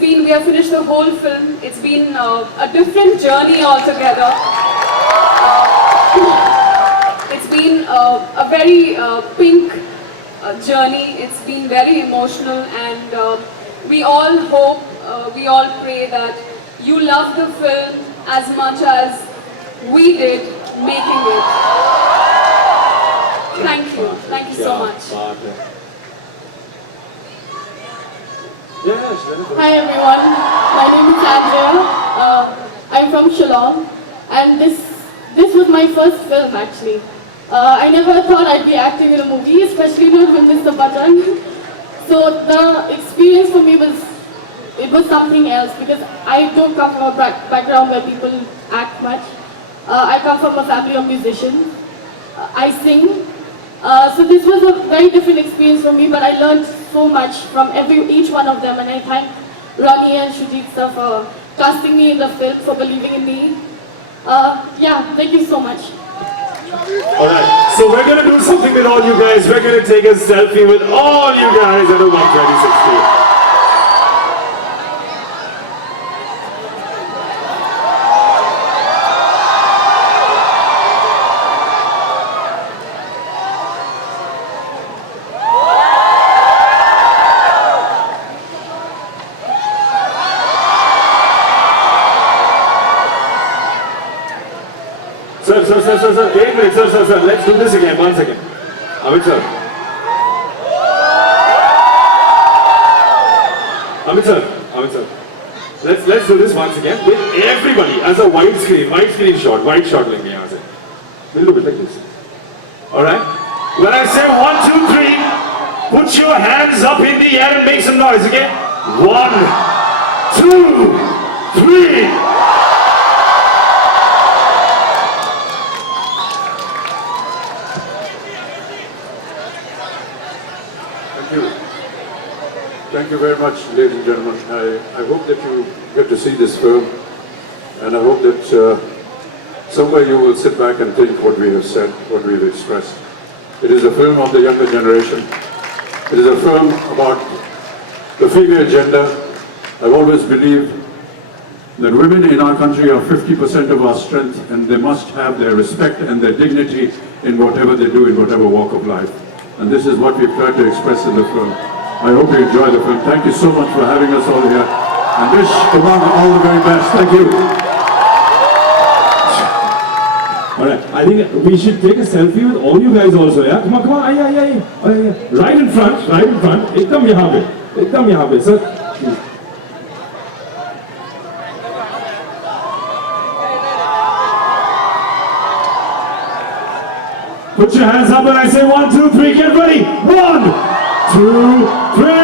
we have finished the whole film. It's been a different journey altogether. It's been a very pink journey. It's been very emotional, and we all hope, we all pray that you love the film as much as we did making it. Thank you so much. Hi everyone, my name is Andrea. I'm from Shillong, and this was my first film actually. I never thought I'd be acting in a movie, especially not with Mr. Bachchan. So the experience for me was something else, because I don't come from a background where people act much. I come from a family of musicians. I sing. So this was a very different experience for me, but I learned so much from each one of them, and I thank Ronnie and Shujit sir for casting me in the film, for believing in me. Yeah, thank you so much. Alright, so we're gonna do something with all you guys. We're gonna take a selfie with all you guys at the 12016. Sir, wait a minute, sir, let's do this again, once again. Amit sir. let's do this once again with everybody as a wide screen shot लेंगे यहाँ से. We'll do it like this. All right. When I say 1, 2, 3, put your hands up in the air and make some noise. Okay. 1, 2, 3. Thank you. Thank you very much, ladies and gentlemen. I hope that you get to see this film, and I hope that somewhere you will sit back and think what we have said, what we have expressed. It is a film of the younger generation. It is a film about the female gender. I've always believed that women in our country are 50% of our strength, and they must have their respect and their dignity in whatever they do, in whatever walk of life. And this is what we've tried to express in the film. I hope you enjoy the film. Thank you so much for having us all here. And wish Umang all the very best. Thank you. All right. I think we should take a selfie with all you guys also. Yeah. Come on. Aye. Right in front. एकदम यहाँ पे. Sir. Please. Put your hands up when I say 1, 2, 3, get ready. 1, 2, 3.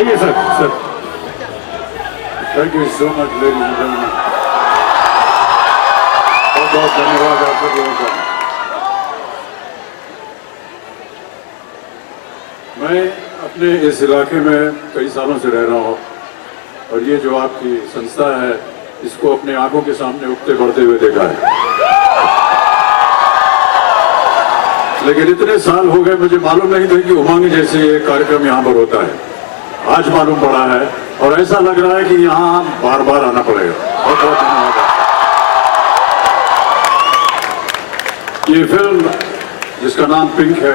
आइए sir. Thank you so much, ladies and gentlemen. बहुत धन्यवाद आप सब लोगों का. मैं अपने इस इलाके में कई सालों से रह रहा हूँ और ये जो आपकी संस्था है इसको अपने आंखों के सामने उगते बढ़ते हुए देखा है. लेकिन इतने साल हो गए मुझे मालूम नहीं था कि उमंग जैसे ये कार्यक्रम यहाँ पर होता है. आज मालूम पड़ा है और ऐसा लग रहा है कि यहाँ बार बार आना पड़ेगा. बहुत बहुत धन्यवाद. ये फिल्म जिसका नाम पिंक है,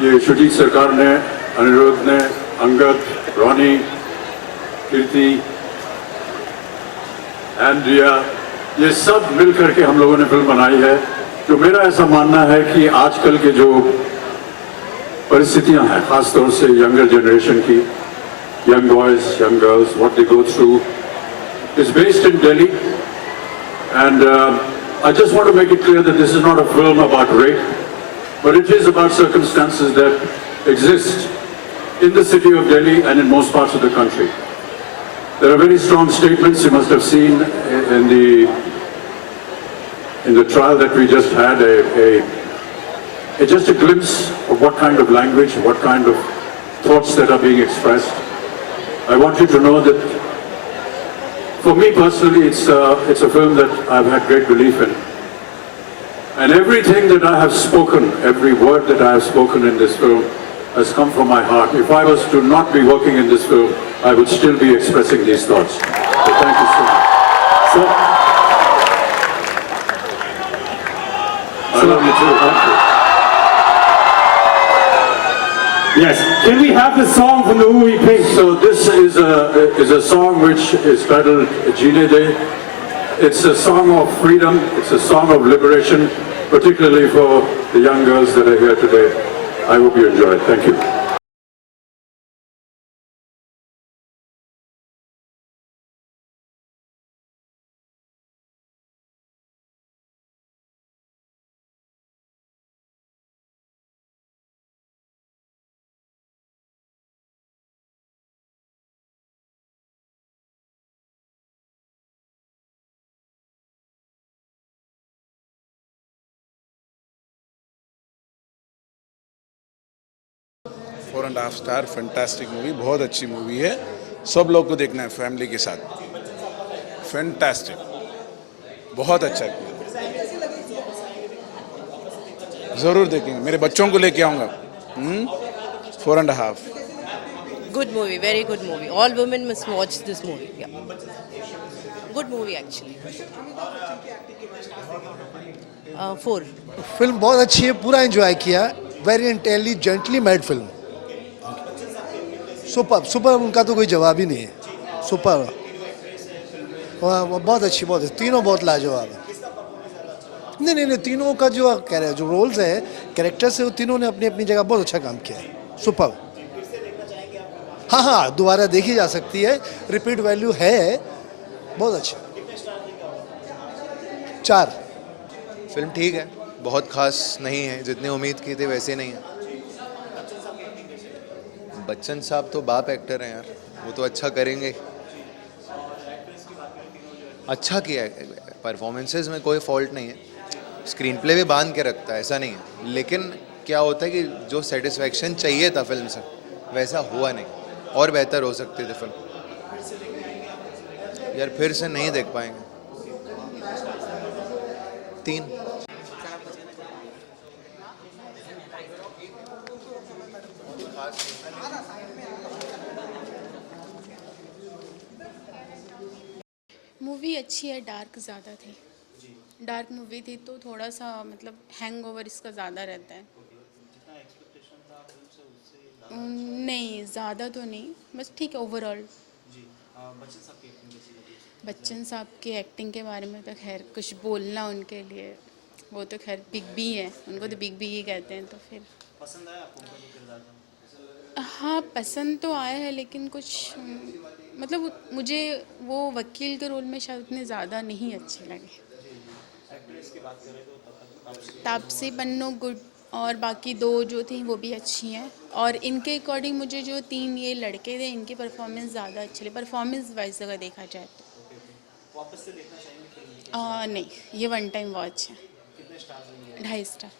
ये शुजीत सरकार ने, अनिरुद्ध ने, अंगद, रॉनी, कीर्ति, एंड्रिया ये सब मिल करके हम लोगों ने फिल्म बनाई है। तो मेरा ऐसा मानना है कि आजकल के जो परिस्थितियां हैं, खासतौर से यंगर जनरेशन की, young boys, young girls, what they go through, is based in Delhi. And I just want to make it clear that this is not a film about rape, but it is about circumstances that exist in the city of Delhi and in most parts of the country. There are very strong statements you must have seen in the trial that we just had, just a glimpse of what kind of language, what kind of thoughts that are being expressed. I want you to know that for me personally, it's a film that I've had great belief in. And everything that I have spoken, every word that I have spoken in this film has come from my heart. If I was to not be working in this film, I would still be expressing these thoughts. So thank you so much. So, I love you too. Thank you. yes, can we have the song from the movie Pink? So this is a song which is titled Jeene De. It's a song of freedom. It's a song of liberation, particularly for the young girls that are here today. I hope you enjoy it. Thank you. Four and half star fantastic movie, बहुत अच्छी movie है, सब लोग को देखना है family के साथ। फैंटास्टिक, बहुत अच्छा किया, ज़रूर देखेंगे, मेरे बच्चों को लेके आऊँगा। Four and half Good movie, very good movie. All women must watch this movie. Yeah. Good movie actually. 4. Film बहुत अच्छी है, पूरा एंजॉय किया, very intelligently made film, super super, उनका तो कोई जवाब ही नहीं है, सुपर, बहुत अच्छी, बहुत अच्छी, तीनों बहुत लाजवाब है। नहीं, तीनों का जो कह रहे हैं, जो रोल्स है, कैरेक्टर्स है, वो तीनों ने अपनी अपनी जगह बहुत अच्छा काम किया है, सुपर। हाँ, दोबारा देखी जा सकती है, रिपीट वैल्यू है, बहुत अच्छा। 4 फिल्म ठीक है, बहुत खास नहीं है, जितनी उम्मीद की थी वैसे नहीं है। बच्चन साहब तो बाप एक्टर हैं यार, वो तो अच्छा करेंगे। अच्छा किया है, परफॉर्मेंसेस में कोई फॉल्ट नहीं है, स्क्रीन प्ले भी बांध के रखता है, ऐसा नहीं है। लेकिन क्या होता है कि जो सेटिस्फैक्शन चाहिए था फिल्म से वैसा हुआ नहीं, और बेहतर हो सकती थी फिल्म। यार फिर से नहीं देख पाएंगे। 3 मूवी अच्छी है, डार्क ज़्यादा थी, डार्क मूवी थी तो थोड़ा सा मतलब हैंगओवर इसका ज़्यादा रहता है। नहीं, ज़्यादा तो नहीं, बस ठीक है ओवरऑल। बच्चन साहब की एक्टिंग के बारे में तो खैर कुछ बोलना उनके लिए, वो तो खैर बिग बी है, उनको तो बिग बी ही कहते हैं, तो फिर पसंद आया आपको? हाँ, पसंद तो आया है, लेकिन कुछ मतलब मुझे वो वकील के रोल में शायद उतने ज़्यादा नहीं अच्छे लगे। तापसी पन्नू गुड, और बाकी 2 जो थी वो भी अच्छी हैं, और इनके अकॉर्डिंग मुझे जो 3 ये लड़के थे इनकी परफॉर्मेंस ज़्यादा अच्छी लगी, परफॉर्मेंस वाइज अगर देखा जाए तो। वापस से देखना चाहेंगे? नहीं, ये 1 टाइम वॉच है। 2.5 स्टार।